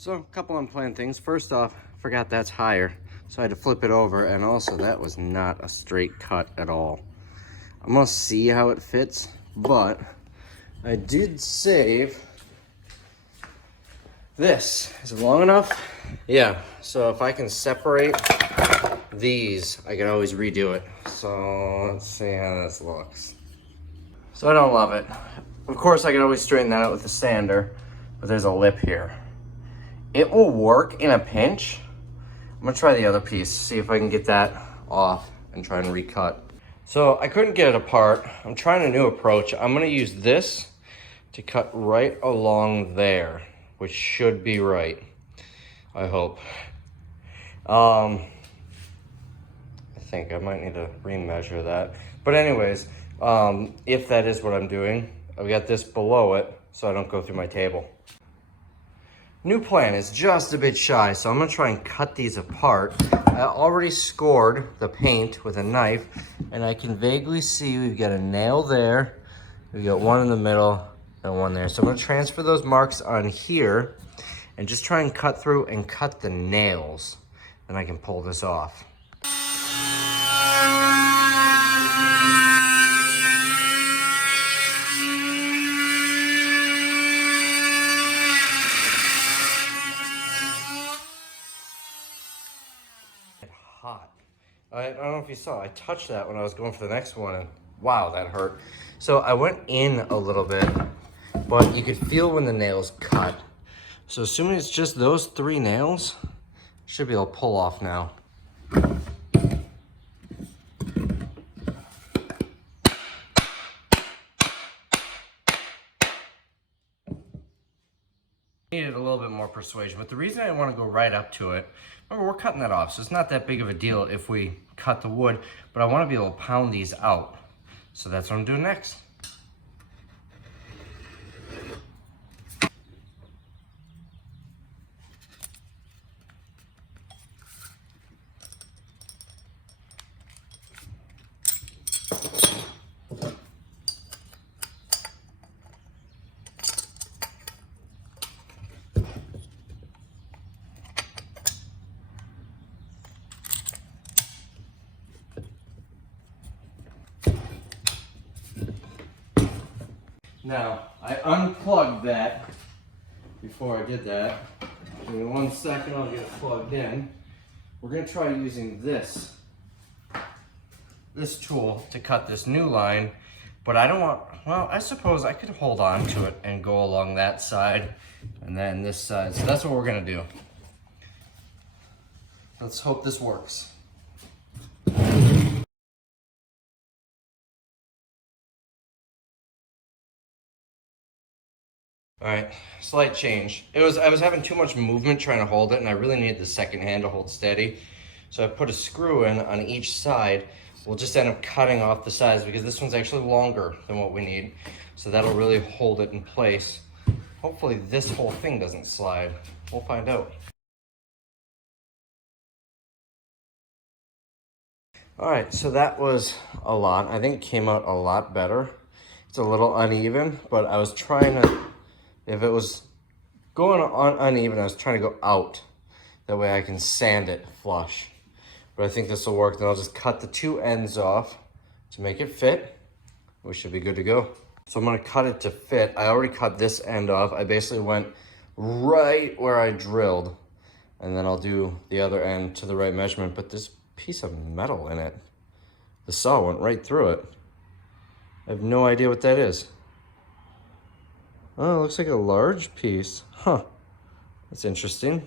So a couple unplanned things. First off, forgot that's higher, so I had to flip it over, and also that was not a straight cut at all. I'm gonna see how it fits, but I did save this. Is it long enough? Yeah, so if I can separate these, I can always redo it. So let's see how this looks. So I don't love it. Of course, I can always straighten that out with the sander, but there's a lip here. It will work in a pinch. I'm gonna try the other piece, see if I can get that off and try and recut. So I couldn't get it apart. I'm trying a new approach. I'm gonna use this to cut right along there, which should be right, I hope. I think I might need to remeasure that. But anyways, if that is what I'm doing, I've got this below it so I don't go through my table. New plan is just a bit shy, so I'm gonna try and cut these apart. I already scored the paint with a knife, and I can vaguely see we've got a nail there, we've got one in the middle, and one there. So I'm gonna transfer those marks on here, and just try and cut through and cut the nails, and I can pull this off. Hot. I don't know if you saw, I touched that when I was going for the next one, and wow, that hurt. So I went in a little bit, but you could feel when the nails cut. So assuming it's just those 3 nails, should be able to pull off now. Needed a little bit more persuasion, but the reason I want to go right up to it, remember we're cutting that off, so it's not that big of a deal if we cut the wood, but I want to be able to pound these out. So that's what I'm doing next. Now, I unplugged that before I did that. Give me 1 second, I'll get it plugged in. We're gonna try using this tool to cut this new line, but I don't want, well, I suppose I could hold on to it and go along that side and then this side. So that's what we're gonna do. Let's hope this works. All right, slight change. I was having too much movement trying to hold it, and I really needed the second hand to hold steady. So I put a screw in on each side. We'll just end up cutting off the sides because this one's actually longer than what we need. So that'll really hold it in place. Hopefully this whole thing doesn't slide. We'll find out. All right, so that was a lot. I think it came out a lot better. It's a little uneven, but I was trying to, if it was going on uneven, I was trying to go out. That way I can sand it flush. But I think this will work. Then I'll just cut the 2 ends off to make it fit. We should be good to go. So I'm gonna cut it to fit. I already cut this end off. I basically went right where I drilled. And then I'll do the other end to the right measurement. But this piece of metal in it, the saw went right through it. I have no idea what that is. Oh, it looks like a large piece. Huh, that's interesting.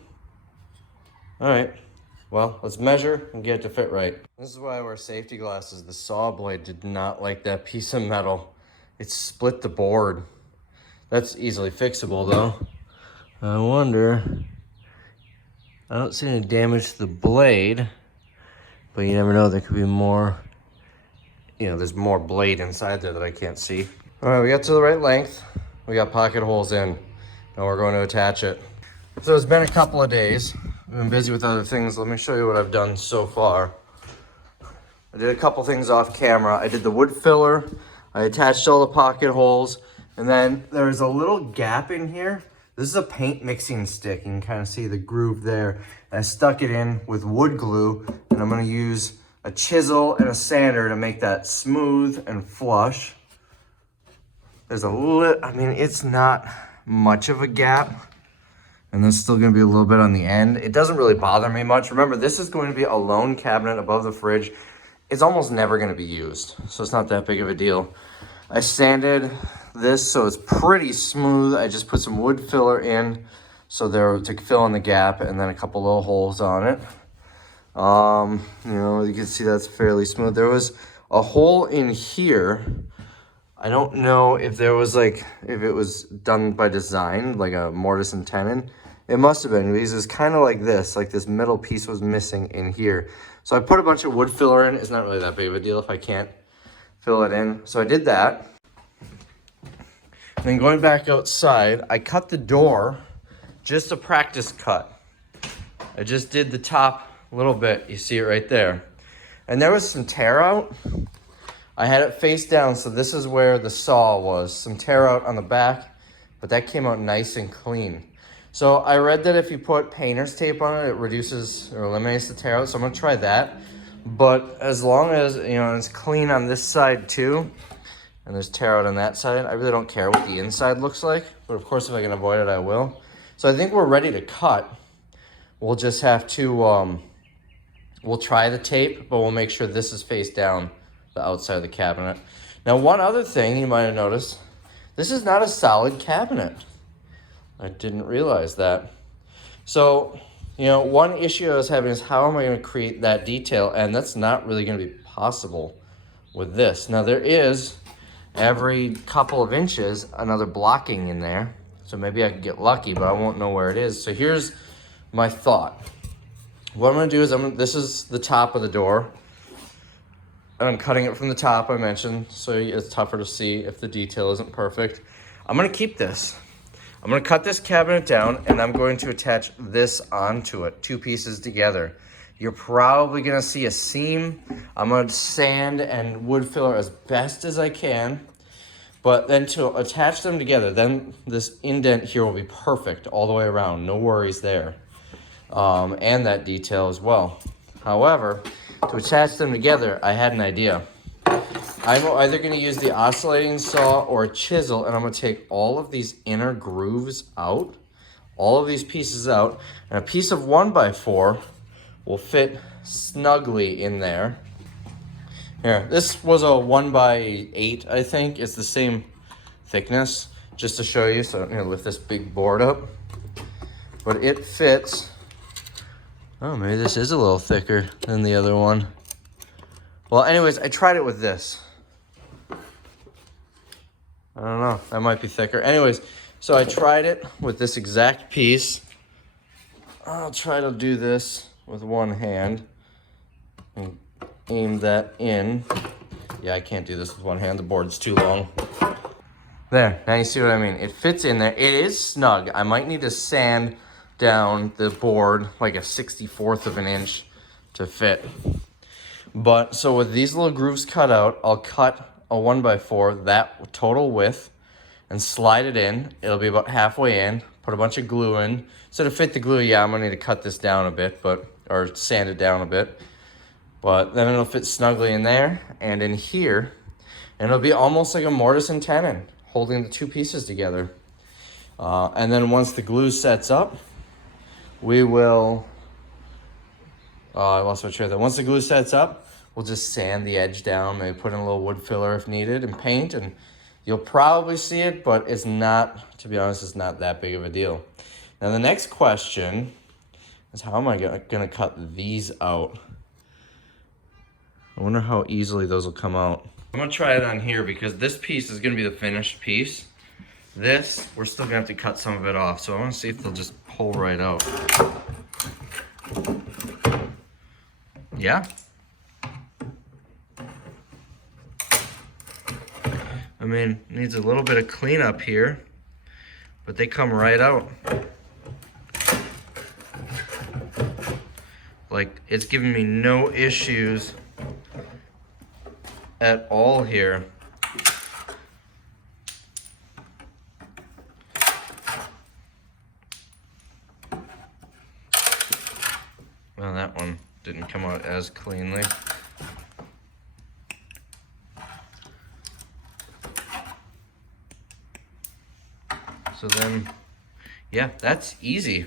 All right, well, let's measure and get it to fit right. This is why I wear safety glasses. The saw blade did not like that piece of metal. It split the board. That's easily fixable though. I wonder, I don't see any damage to the blade, but you never know, there could be more, you know, there's more blade inside there that I can't see. All right, we got to the right length. We got pocket holes in. Now we're going to attach it. So it's been a couple of days. I've been busy with other things. Let me show you what I've done so far. I did a couple things off camera. I did the wood filler. I attached all the pocket holes. And then there's a little gap in here. This is a paint mixing stick. You can kind of see the groove there. I stuck it in with wood glue, and I'm gonna use a chisel and a sander to make that smooth and flush. There's a little, I mean, it's not much of a gap, and there's still gonna be a little bit on the end. It doesn't really bother me much. Remember, this is going to be a lone cabinet above the fridge. It's almost never gonna be used, so it's not that big of a deal. I sanded this so it's pretty smooth. I just put some wood filler in so there to fill in the gap, and then a couple little holes on it. You know, you can see that's fairly smooth. There was a hole in here. I don't know if there was like, if it was done by design, like a mortise and tenon. It must have been, because it's kind of like this middle piece was missing in here. So I put a bunch of wood filler in. It's not really that big of a deal if I can't fill it in. So I did that. And then going back outside, I cut the door, just a practice cut. I just did the top little bit. You see it right there. And there was some tear out. I had it face down, so this is where the saw was. Some tear out on the back, but that came out nice and clean. So I read that if you put painter's tape on it, it reduces or eliminates the tear out, so I'm gonna try that. But as long as, you know, it's clean on this side too, and there's tear out on that side, I really don't care what the inside looks like, but of course if I can avoid it, I will. So I think we're ready to cut. We'll just have to, we'll try the tape, but we'll make sure this is face down the outside of the cabinet. Now, one other thing you might have noticed, this is not a solid cabinet. I didn't realize that. So, you know, one issue I was having is how am I going to create that detail? And that's not really going to be possible with this. Now, there is every couple of inches another blocking in there. So maybe I could get lucky, but I won't know where it is. So here's my thought. What I'm going to do is, this is the top of the door. And I'm cutting it from the top, I mentioned, so it's tougher to see if the detail isn't perfect. I'm gonna keep this. I'm gonna cut this cabinet down, and I'm going to attach this onto it, 2 pieces together. You're probably gonna see a seam. I'm gonna sand and wood filler as best as I can, but then to attach them together, then this indent here will be perfect all the way around, no worries there. And that detail as well. However, to attach them together, I had an idea. I'm either going to use the oscillating saw or a chisel, and I'm going to take all of these inner grooves out, all of these pieces out, and a piece of 1x4 will fit snugly in there. Here, this was a 1x8, I think. It's the same thickness, just to show you. So I'm going to lift this big board up. But it fits. Oh, maybe this is a little thicker than the other one. Well, anyways, I tried it with this. I don't know, that might be thicker. Anyways, so I tried it with this exact piece. I'll try to do this with one hand and aim that in. Yeah, I can't do this with one hand, the board's too long. There, now you see what I mean. It fits in there. It is snug. I might need to sand down the board like a 64th of an inch to fit. But so with these little grooves cut out, I'll cut a 1x4 that total width and slide it in. It'll be about halfway in. Put a bunch of glue in. So to fit the glue, yeah, I'm gonna need to cut this down a bit, or sand it down a bit. But then it'll fit snugly in there and in here, and it'll be almost like a mortise and tenon holding the two pieces together. And then once the glue sets up, we will, I lost my train there. Once the glue sets up, we'll just sand the edge down, maybe put in a little wood filler if needed, and paint, and you'll probably see it, but it's not, to be honest, it's not that big of a deal. Now the next question is, how am I gonna cut these out? I wonder how easily those will come out. I'm gonna try it on here because this piece is gonna be the finished piece. This, we're still gonna have to cut some of it off, so I wanna see if they'll just pull right out. Yeah. I mean, needs a little bit of cleanup here, but they come right out. Like, it's giving me no issues at all here. Well, that one didn't come out as cleanly. So then, yeah, that's easy.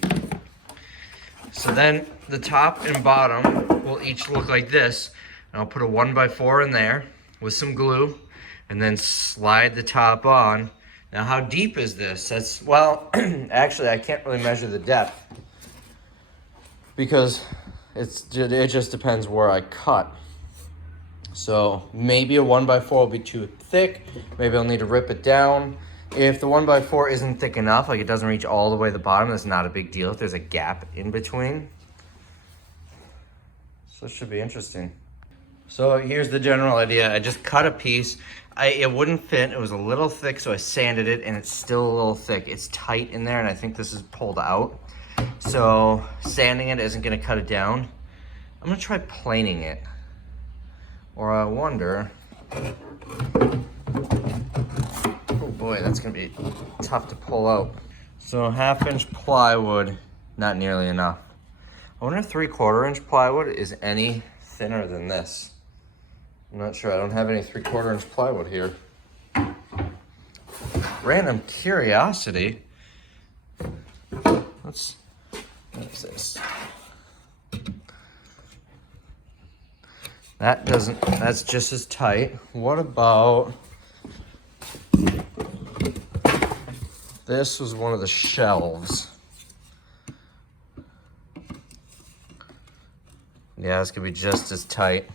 So then the top and bottom will each look like this. And I'll put a 1x4 in there with some glue and then slide the top on. Now, how deep is this? That's, well, actually, I can't really measure the depth because it just depends where I cut. So maybe a 1x4 will be too thick. Maybe I'll need to rip it down. If the 1x4 isn't thick enough, like it doesn't reach all the way to the bottom, that's not a big deal if there's a gap in between. So it should be interesting. So here's the general idea. I just cut a piece. It wouldn't fit. It was a little thick, so I sanded it, and it's still a little thick. It's tight in there, and I think this is pulled out. So sanding it isn't going to cut it down. I'm going to try planing it. Or I wonder... Oh boy, that's going to be tough to pull out. So 1/2 inch plywood, not nearly enough. I wonder if 3/4 inch plywood is any thinner than this. I'm not sure. I don't have any 3/4 inch plywood here. Random curiosity. What's this? That's just as tight. What about, this was one of the shelves. Yeah, it's gonna be just as tight.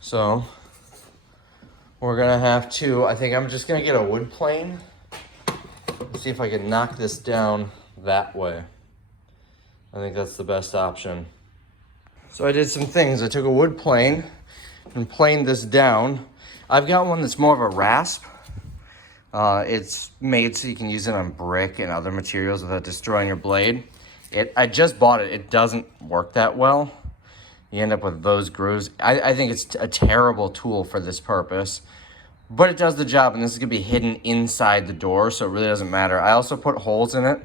So we're gonna have to, I think I'm just gonna get a wood plane. See if I can knock this down that way. I think that's the best option. So I did some things. I took a wood plane and planed this down. I've got one that's more of a rasp. It's made so you can use it on brick and other materials without destroying your blade. I just bought it. It doesn't work that well. You end up with those grooves. I think it's a terrible tool for this purpose, but it does the job, and this is gonna be hidden inside the door, so it really doesn't matter. I also put holes in it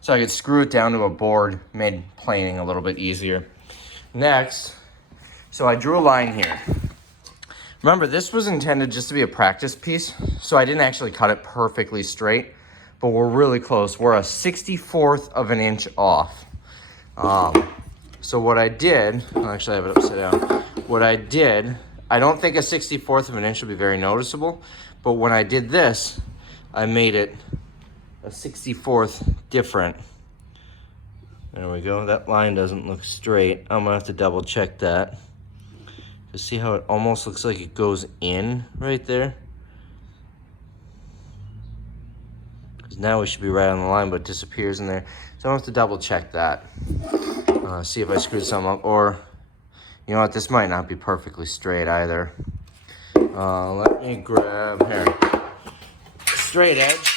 so I could screw it down to a board, made planing a little bit easier. Next, so I drew a line here. Remember, this was intended just to be a practice piece, so I didn't actually cut it perfectly straight, but we're really close. We're a 64th of an inch off. So what I did, actually I have it upside down. What I did, I don't think a 64th of an inch would be very noticeable, but when I did this, I made it a 64th different. There we go. That line doesn't look straight. I'm gonna have to double check that. To see how it almost looks like it goes in right there. Because now we should be right on the line, but it disappears in there. So I'm gonna have to double check that. See if I screwed something up, or you know what, this might not be perfectly straight either. Let me grab here. Straight edge.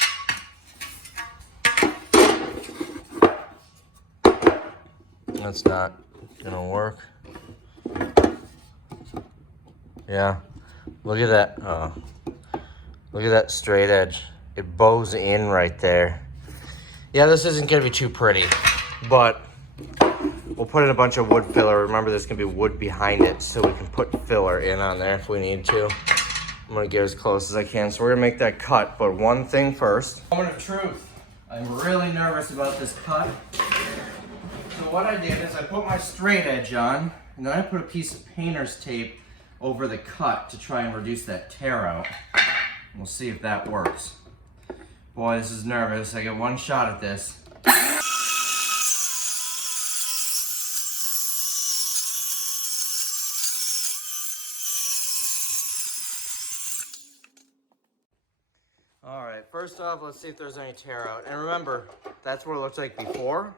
That's not gonna work. Yeah, look at that. Look at that straight edge. It bows in right there. Yeah, this isn't gonna be too pretty, but we'll put in a bunch of wood filler. Remember, there's gonna be wood behind it, so we can put filler in on there if we need to. I'm gonna get as close as I can, so we're gonna make that cut, but one thing first. Moment of truth. I'm really nervous about this cut. So what I did is I put my straight edge on, and then I put a piece of painter's tape over the cut to try and reduce that tear out. We'll see if that works. Boy, this is nervous. I get one shot at this. All right, first off, let's see if there's any tear out. And remember, that's what it looked like before.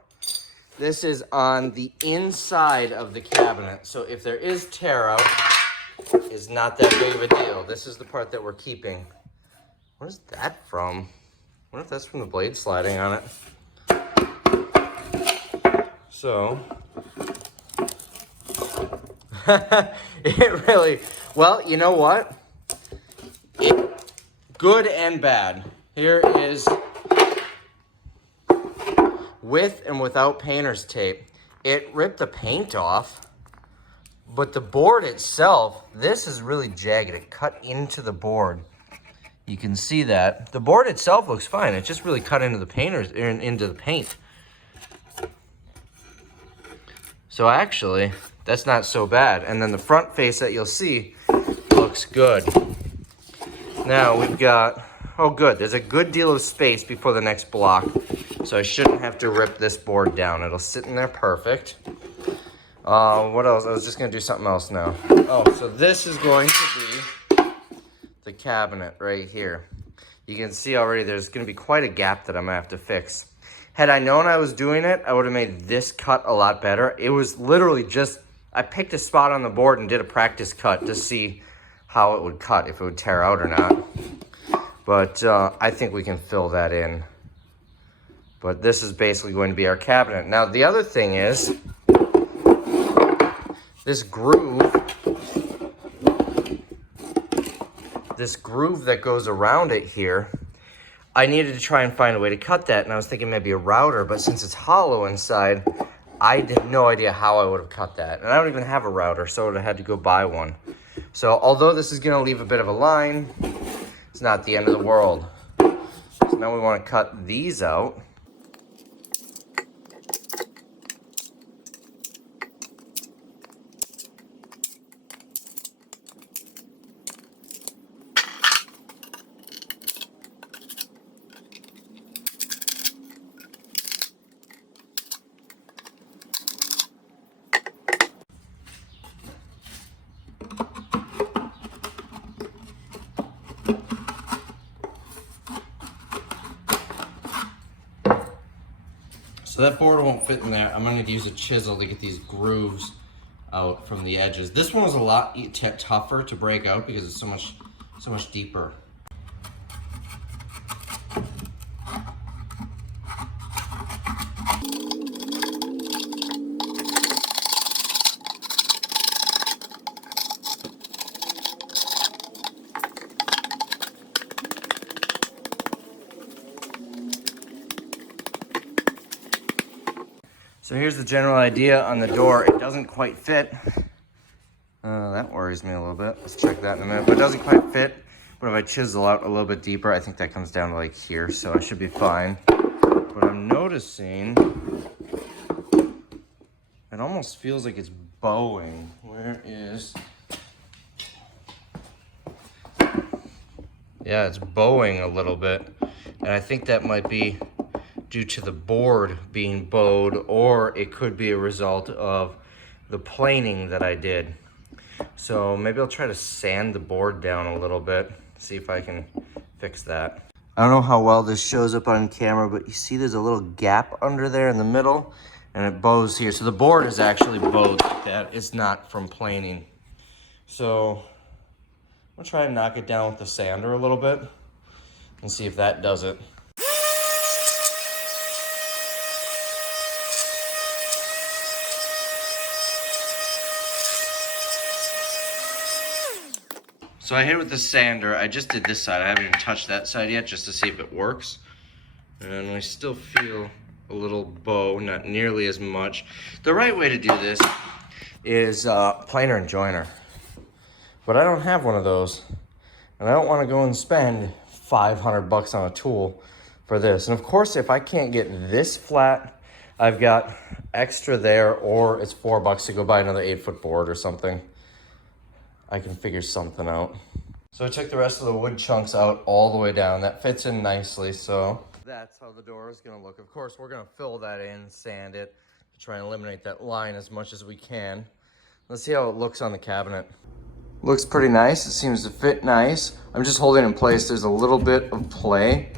This is on the inside of the cabinet. So if there is tear out, it's not that big of a deal. This is the part that we're keeping. What is that from? I wonder if that's from the blade sliding on it. So, it really, well, you know what? Good and bad. Here is with and without painter's tape. It ripped the paint off, but the board itself, this is really jagged. It cut into the board. You can see that. The board itself looks fine. It just really cut into the into the paint. So actually, that's not so bad. And then the front face that you'll see looks good. Now we've got, oh good, there's a good deal of space before the next block. So I shouldn't have to rip this board down. It'll sit in there perfect. What else? I was just gonna do something else now. Oh, so this is going to be the cabinet right here. You can see already there's gonna be quite a gap that I'm gonna have to fix. Had I known I was doing it, I would have made this cut a lot better. It was literally just, I picked a spot on the board and did a practice cut to see how it would cut, if it would tear out or not. But I think we can fill that in. But this is basically going to be our cabinet. Now the other thing is, this groove that goes around it here, I needed to try and find a way to cut that, and I was thinking maybe a router, but since it's hollow inside, I had no idea how I would have cut that. And I don't even have a router, so I would have had to go buy one. So although this is gonna leave a bit of a line, it's not the end of the world. So now we wanna cut these out. So that board won't fit in there. I'm gonna use a chisel to get these grooves out from the edges. This one was a lot tougher to break out because it's so much deeper. So here's the general idea on the door. It doesn't quite fit. That worries me a little bit. Let's check that in a minute. But it doesn't quite fit. But if I chisel out a little bit deeper, I think that comes down to like here. So I should be fine. But I'm noticing it almost feels like it's bowing. Where is... Yeah, it's bowing a little bit. And I think that might be due to the board being bowed, or it could be a result of the planing that I did. So maybe I'll try to sand the board down a little bit, see if I can fix that. I don't know how well this shows up on camera, but you see there's a little gap under there in the middle, and it bows here. So the board is actually bowed like that. It's not from planing. So I'm gonna try and knock it down with the sander a little bit and see if that does it. So I hit it with the sander. I just did this side. I haven't even touched that side yet just to see if it works. And I still feel a little bow, not nearly as much. The right way to do this is planer and joiner. But I don't have one of those. And I don't want to go and spend $500 on a tool for this. And of course, if I can't get this flat, I've got extra there, or it's $4 to go buy another 8-foot board or something. I can figure something out. So I took the rest of the wood chunks out all the way down. That fits in nicely, so that's how the door is gonna look. Of course, we're gonna fill that in, sand it, to try and eliminate that line as much as we can. Let's see how it looks on the cabinet. Looks pretty nice. It seems to fit nice. I'm just holding it in place. There's a little bit of play,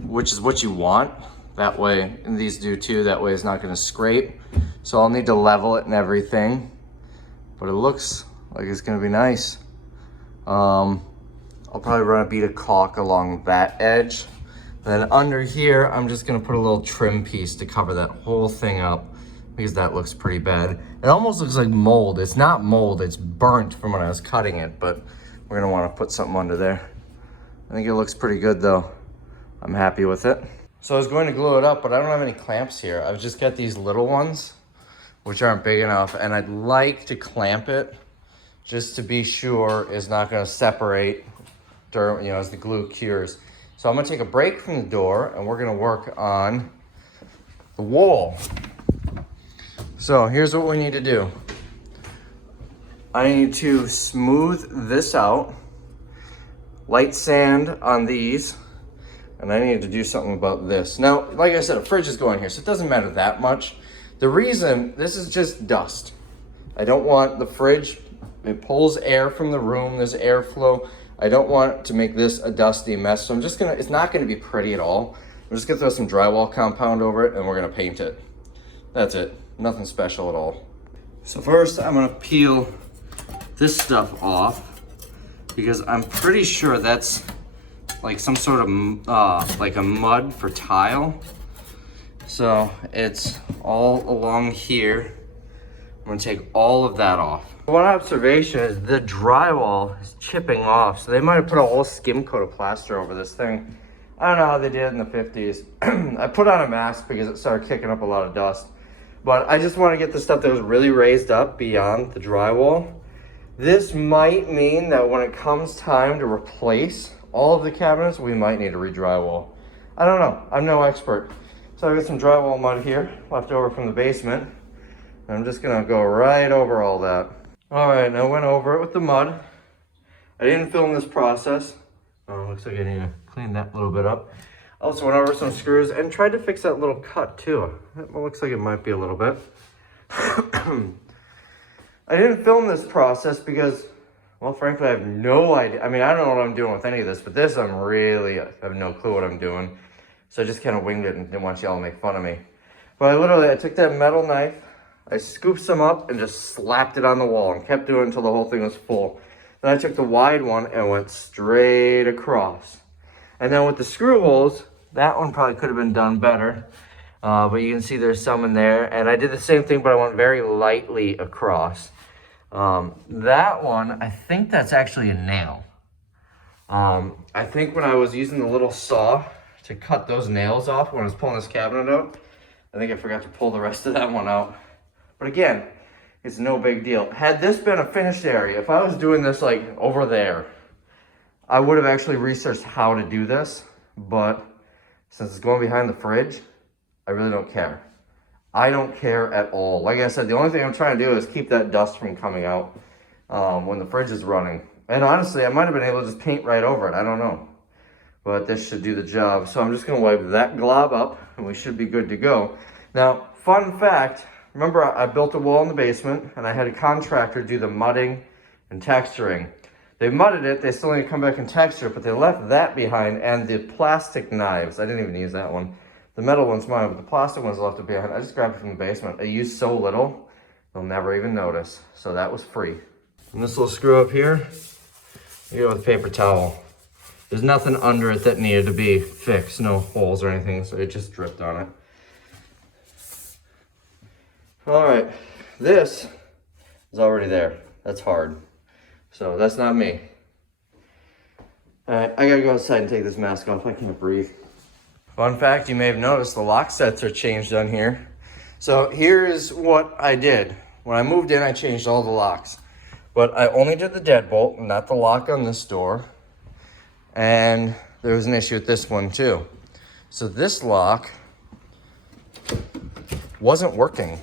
which is what you want. That way, and these do too, that way it's not gonna scrape. So I'll need to level it and everything, but it looks like it's gonna be nice. I'll probably run a bead of caulk along that edge. Then under here, I'm just gonna put a little trim piece to cover that whole thing up, because that looks pretty bad. It almost looks like mold. It's not mold, it's burnt from when I was cutting it, but we're gonna wanna put something under there. I think it looks pretty good though. I'm happy with it. So I was going to glue it up, but I don't have any clamps here. I've just got these little ones, which aren't big enough, and I'd like to clamp it just to be sure it's not gonna separate during, as the glue cures. So I'm gonna take a break from the door and we're gonna work on the wall. So here's what we need to do. I need to smooth this out, light sand on these, and I need to do something about this. Now, like I said, a fridge is going here, so it doesn't matter that much. The reason, this is just dust. I don't want the fridge, it pulls air from the room, there's airflow. I don't want to make this a dusty mess, so I'm just gonna, it's not gonna be pretty at all. I'm just gonna throw some drywall compound over it and we're gonna paint it. That's it, nothing special at all. So first I'm gonna peel this stuff off because I'm pretty sure that's like some sort of, like a mud for tile. So it's all along here. I'm gonna take all of that off. One observation is the drywall is chipping off. So they might have put a whole skim coat of plaster over this thing. I don't know how they did it in the 50s. I put on a mask because it started kicking up a lot of dust. But I just want to get the stuff that was really raised up beyond the drywall. This might mean that when it comes time to replace all of the cabinets, we might need to re-drywall. I don't know, I'm no expert. So I've got some drywall mud here, left over from the basement. And I'm just gonna go right over all that. All right, now I went over it with the mud. I didn't film this process. Oh, looks like I need to clean that a little bit up. I also went over some screws and tried to fix that little cut too. It looks like it might be a little bit. I didn't film this process because, well, frankly, I have no idea. I mean, I don't know what I'm doing with any of this, but this I have no clue what I'm doing. So I just kind of winged it and didn't want y'all to make fun of me. But I took that metal knife, I scooped some up and just slapped it on the wall and kept doing it until the whole thing was full. Then I took the wide one and went straight across. And then with the screw holes, that one probably could have been done better. But you can see there's some in there. And I did the same thing, but I went very lightly across. That one, I think that's actually a nail. I think when I was using the little saw to cut those nails off when I was pulling this cabinet out, I think I forgot to pull the rest of that one out. But again, it's no big deal. Had this been a finished area, if I was doing this like over there, I would have actually researched how to do this, but since it's going behind the fridge, I really don't care. I don't care at all. Like I said, the only thing I'm trying to do is keep that dust from coming out when the fridge is running. And honestly, I might have been able to just paint right over it. I don't know. But this should do the job. So I'm just gonna wipe that glob up and we should be good to go. Now, fun fact, remember I built a wall in the basement and I had a contractor do the mudding and texturing. They mudded it, they still need to come back and texture it, but they left that behind and the plastic knives. I didn't even use that one. The metal one's mine, but the plastic one's left it behind. I just grabbed it from the basement. I used so little, they'll never even notice. So that was free. And this little screw up here, you go with a paper towel. There's nothing under it that needed to be fixed, no holes or anything, so it just dripped on it. All right, this is already there. That's hard. So that's not me. All right, I gotta go outside and take this mask off. I can't breathe. Fun fact, you may have noticed the lock sets are changed on here. So here's what I did. When I moved in, I changed all the locks. But I only did the deadbolt, not the lock on this door. And there was an issue with this one too. So this lock wasn't working.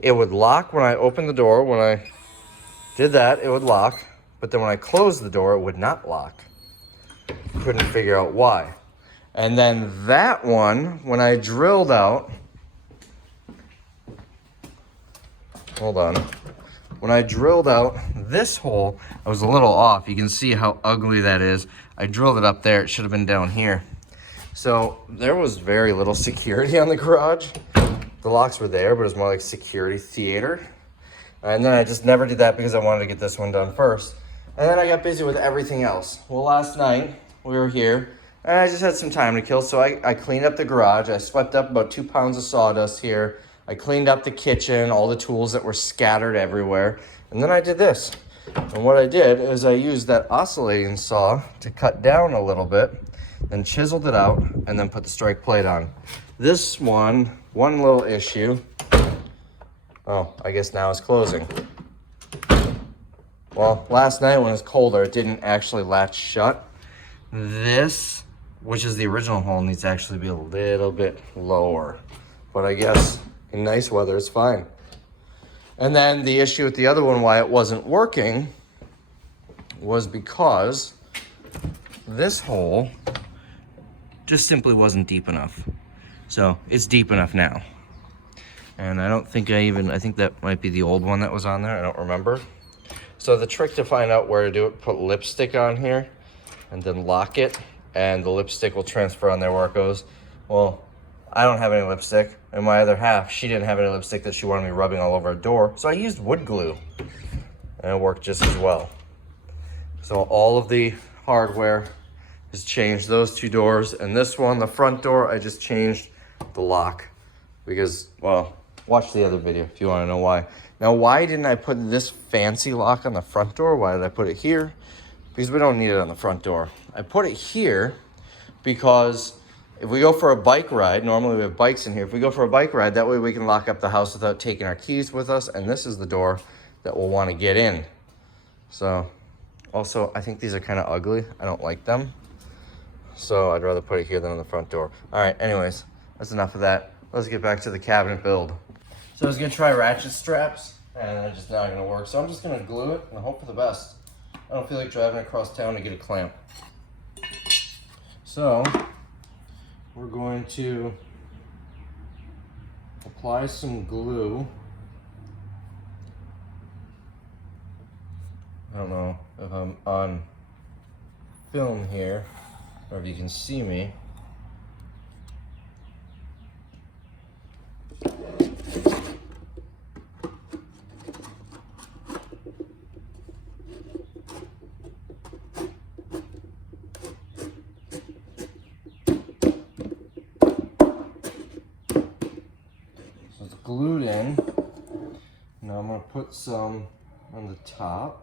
It would lock when I opened the door. When I did that, it would lock. But then when I closed the door, it would not lock. Couldn't figure out why. And then that one, when I drilled out, hold on. When I drilled out this hole, I was a little off. You can see how ugly that is. I drilled it up there. It should have been down here. So there was very little security on the garage. The locks were there, but it was more like security theater. And then I just never did that because I wanted to get this one done first. And then I got busy with everything else. Well, last night we were here and I just had some time to kill. So I cleaned up the garage. I swept up about 2 pounds of sawdust here. I cleaned up the kitchen, all the tools that were scattered everywhere. And then I did this. And what I did is I used that oscillating saw to cut down a little bit, then chiseled it out, and then put the strike plate on. This one little issue. Oh, I guess now it's closing. Well, last night when it was colder, it didn't actually latch shut. This, which is the original hole, needs to actually be a little bit lower. But I guess in nice weather, it's fine. And then the issue with the other one, why it wasn't working, was because this hole just simply wasn't deep enough. So it's deep enough now. And I don't think I think that might be the old one that was on there. I don't remember. So the trick to find out where to do it, put lipstick on here and then lock it, and the lipstick will transfer on there where it goes. Well, I don't have any lipstick, and my other half, she didn't have any lipstick that she wanted me rubbing all over her door, so I used wood glue, and it worked just as well. So all of the hardware has changed, those 2 doors, and this one, the front door, I just changed the lock because, well, watch the other video if you want to know why. Now, why didn't I put this fancy lock on the front door? Why did I put it here? Because we don't need it on the front door. I put it here because if we go for a bike ride, normally we have bikes in here. If we go for a bike ride, that way we can lock up the house without taking our keys with us. And this is the door that we'll want to get in. So, also, I think these are kind of ugly. I don't like them. So I'd rather put it here than on the front door. All right, anyways, that's enough of that. Let's get back to the cabinet build. So I was gonna try ratchet straps, and they're just not gonna work. So I'm just gonna glue it and hope for the best. I don't feel like driving across town to get a clamp. So we're going to apply some glue. I don't know if I'm on film here or if you can see me. Glued in. Now I'm going to put some on the top.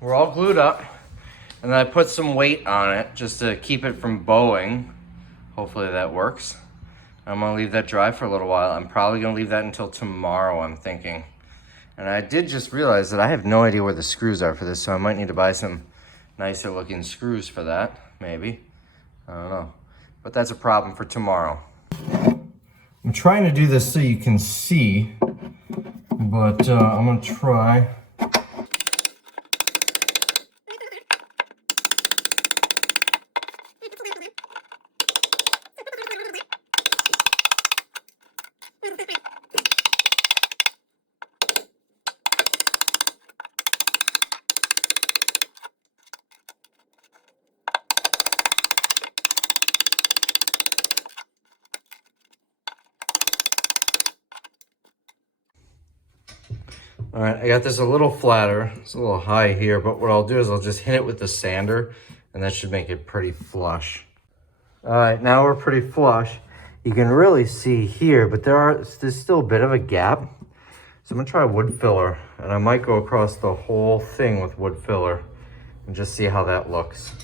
We're all glued up, and then I put some weight on it just to keep it from bowing. Hopefully that works. I'm gonna leave that dry for a little while. I'm probably gonna leave that until tomorrow, I'm thinking. And I did just realize that I have no idea where the screws are for this, so I might need to buy some nicer looking screws for that, maybe. I don't know. But that's a problem for tomorrow. I'm trying to do this so you can see, but I'm gonna try. All right, I got this a little flatter. It's a little high here, but what I'll do is I'll just hit it with the sander, and that should make it pretty flush. All right, now we're pretty flush. You can really see here, but there's still a bit of a gap. So I'm gonna try wood filler, and I might go across the whole thing with wood filler and just see how that looks.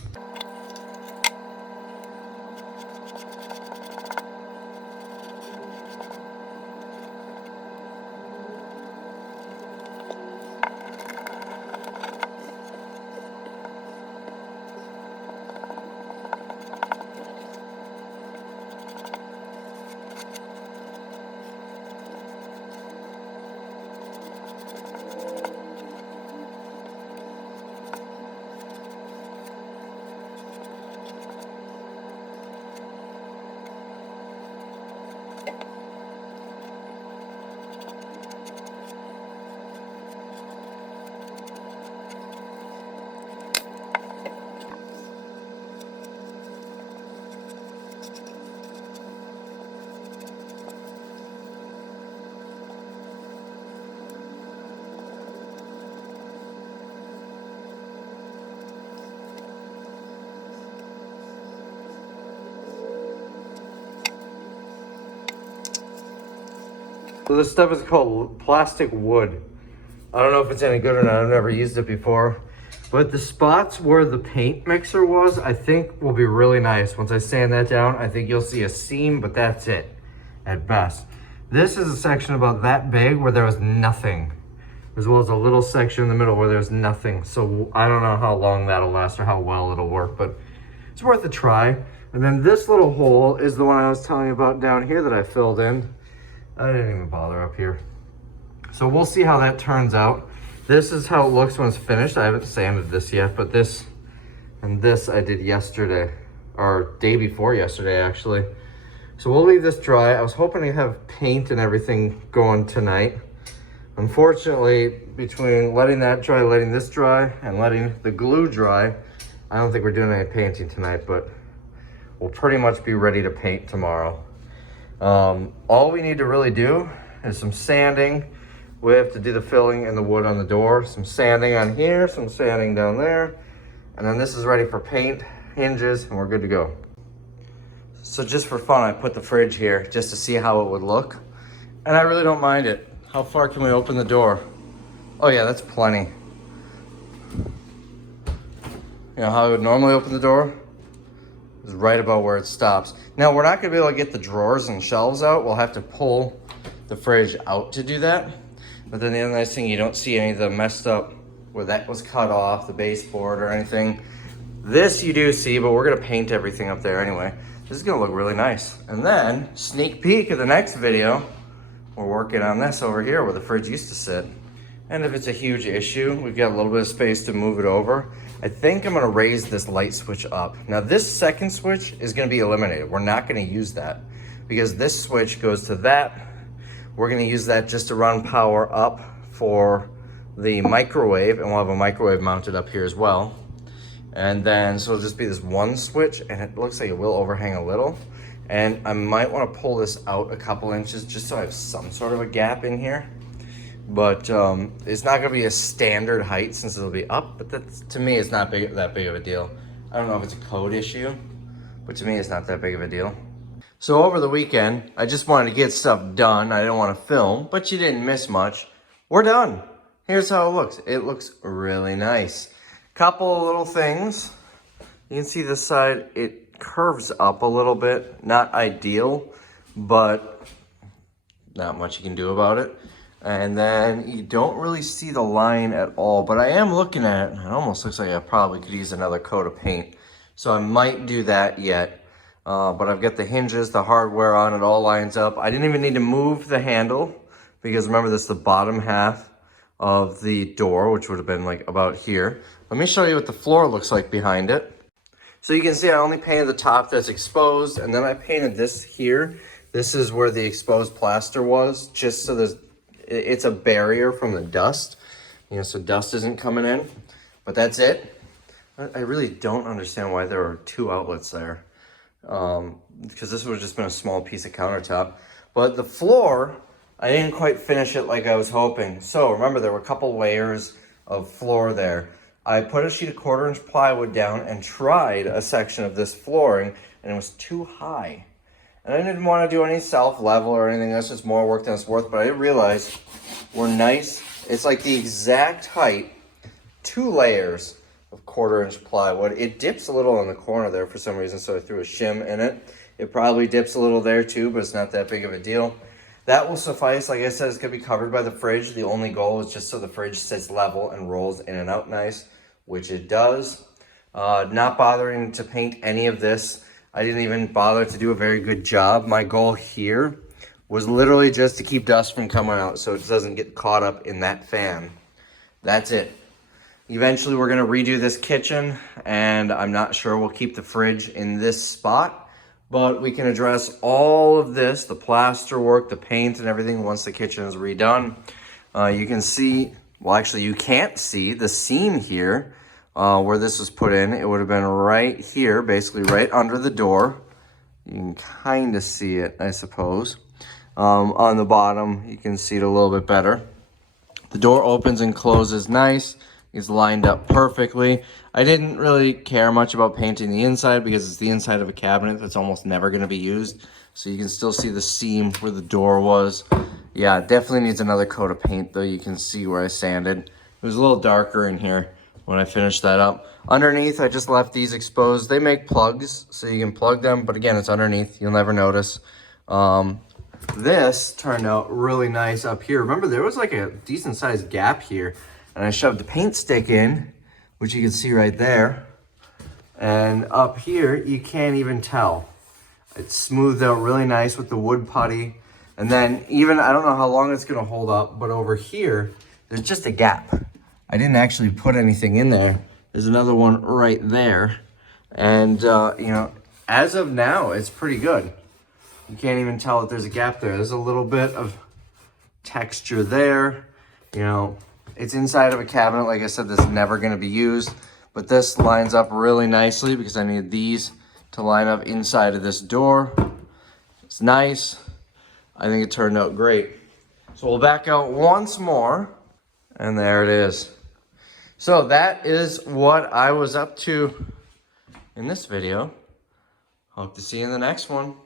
So this stuff is called plastic wood. I don't know if it's any good or not. I've never used it before. But the spots where the paint mixer was, I think will be really nice. Once I sand that down, I think you'll see a seam, but that's it at best. This is a section about that big where there was nothing, as well as a little section in the middle where there's nothing. So I don't know how long that'll last or how well it'll work, but it's worth a try. And then this little hole is the one I was telling you about down here that I filled in. I didn't even bother up here. So we'll see how that turns out. This is how it looks when it's finished. I haven't sanded this yet, but this and this I did yesterday, or day before yesterday actually. So we'll leave this dry. I was hoping to have paint and everything going tonight. Unfortunately, between letting that dry, letting this dry, and letting the glue dry, I don't think we're doing any painting tonight, but we'll pretty much be ready to paint tomorrow. All we need to really do is some sanding. We have to do the filling and the wood on the door, some sanding on here, some sanding down there, and then this is ready for paint, hinges, and we're good to go. So just for fun, I put the fridge here just to see how it would look, and I really don't mind it. How far can we open the door? Oh yeah, that's plenty. You know how I would normally open the door? Is right about where it stops. Now we're not gonna be able to get the drawers and shelves out. We'll have to pull the fridge out to do that. But then the other nice thing, you don't see any of the messed up where that was cut off, the baseboard or anything. This you do see, but we're gonna paint everything up there anyway. This is gonna look really nice. And then, sneak peek of the next video, we're working on this over here where the fridge used to sit. And if it's a huge issue, we've got a little bit of space to move it over. I think I'm gonna raise this light switch up. Now this second switch is gonna be eliminated. We're not gonna use that because this switch goes to that. We're gonna use that just to run power up for the microwave, and we'll have a microwave mounted up here as well. And then, so it'll just be this one switch, and it looks like it will overhang a little. And I might wanna pull this out a couple inches just so I have some sort of a gap in here. But it's not gonna be a standard height since it'll be up, but that's, to me, it's not that big of a deal. I don't know if it's a code issue, but to me, it's not that big of a deal. So over the weekend, I just wanted to get stuff done. I didn't want to film, but you didn't miss much. We're done. here's how it looks. It looks really nice. Couple of little things. You can see this side, it curves up a little bit. Not ideal, but not much you can do about it. And then you don't really see the line at all, but I am looking at it. It almost looks like I probably could use another coat of paint. So I might do that yet. But I've got the hinges, the hardware on, it all lines up. I didn't even need to move the handle because remember this is the bottom half of the door, which would have been like about here. Let me show you what the floor looks like behind it. So you can see I only painted the top that's exposed, and then I painted this here. This is where the exposed plaster was, just so it's a barrier from the dust, you know, so dust isn't coming in, but that's it. I really don't understand why there are two outlets there, because this would have just been a small piece of countertop. But the floor, I didn't quite finish it like I was hoping. So remember, there were a couple layers of floor there. I put a sheet of 1/4 inch plywood down and tried a section of this flooring, and it was too high. And I didn't want to do any self-level or anything. That's just more work than it's worth. But I realized we're nice. It's like the exact height, 2 layers of 1/4 inch plywood. It dips a little in the corner there for some reason, so I threw a shim in it. It probably dips a little there too, but it's not that big of a deal. That will suffice. Like I said, it's going to be covered by the fridge. The only goal is just so the fridge sits level and rolls in and out nice, which it does. Not bothering to paint any of this. I didn't even bother to do a very good job. My goal here was literally just to keep dust from coming out so it doesn't get caught up in that fan. That's it. Eventually we're gonna redo this kitchen, and I'm not sure we'll keep the fridge in this spot, but we can address all of this, the plaster work, the paint and everything once the kitchen is redone. You can see, well actually you can't see the seam here. Where this was put in, it would have been right here, basically right under the door. You can kind of see it, I suppose. On the bottom, you can see it a little bit better. The door opens and closes nice. It's lined up perfectly. I didn't really care much about painting the inside because it's the inside of a cabinet that's almost never going to be used. So you can still see the seam where the door was. Yeah, it definitely needs another coat of paint, though. You can see where I sanded. It was a little darker in here when I finished that up. Underneath, I just left these exposed. They make plugs, so you can plug them, but again, it's underneath. You'll never notice. This turned out really nice up here. Remember, there was like a decent-sized gap here, and I shoved the paint stick in, which you can see right there. And up here, you can't even tell. It's smoothed out really nice with the wood putty. And then even, I don't know how long it's gonna hold up, but over here, there's just a gap. I didn't actually put anything in there. There's another one right there. And, you know, as of now, it's pretty good. You can't even tell that there's a gap there. There's a little bit of texture there. You know, it's inside of a cabinet. Like I said, this is never going to be used. But this lines up really nicely because I need these to line up inside of this door. It's nice. I think it turned out great. So we'll back out once more. And there it is. So that is what I was up to in this video. Hope to see you in the next one.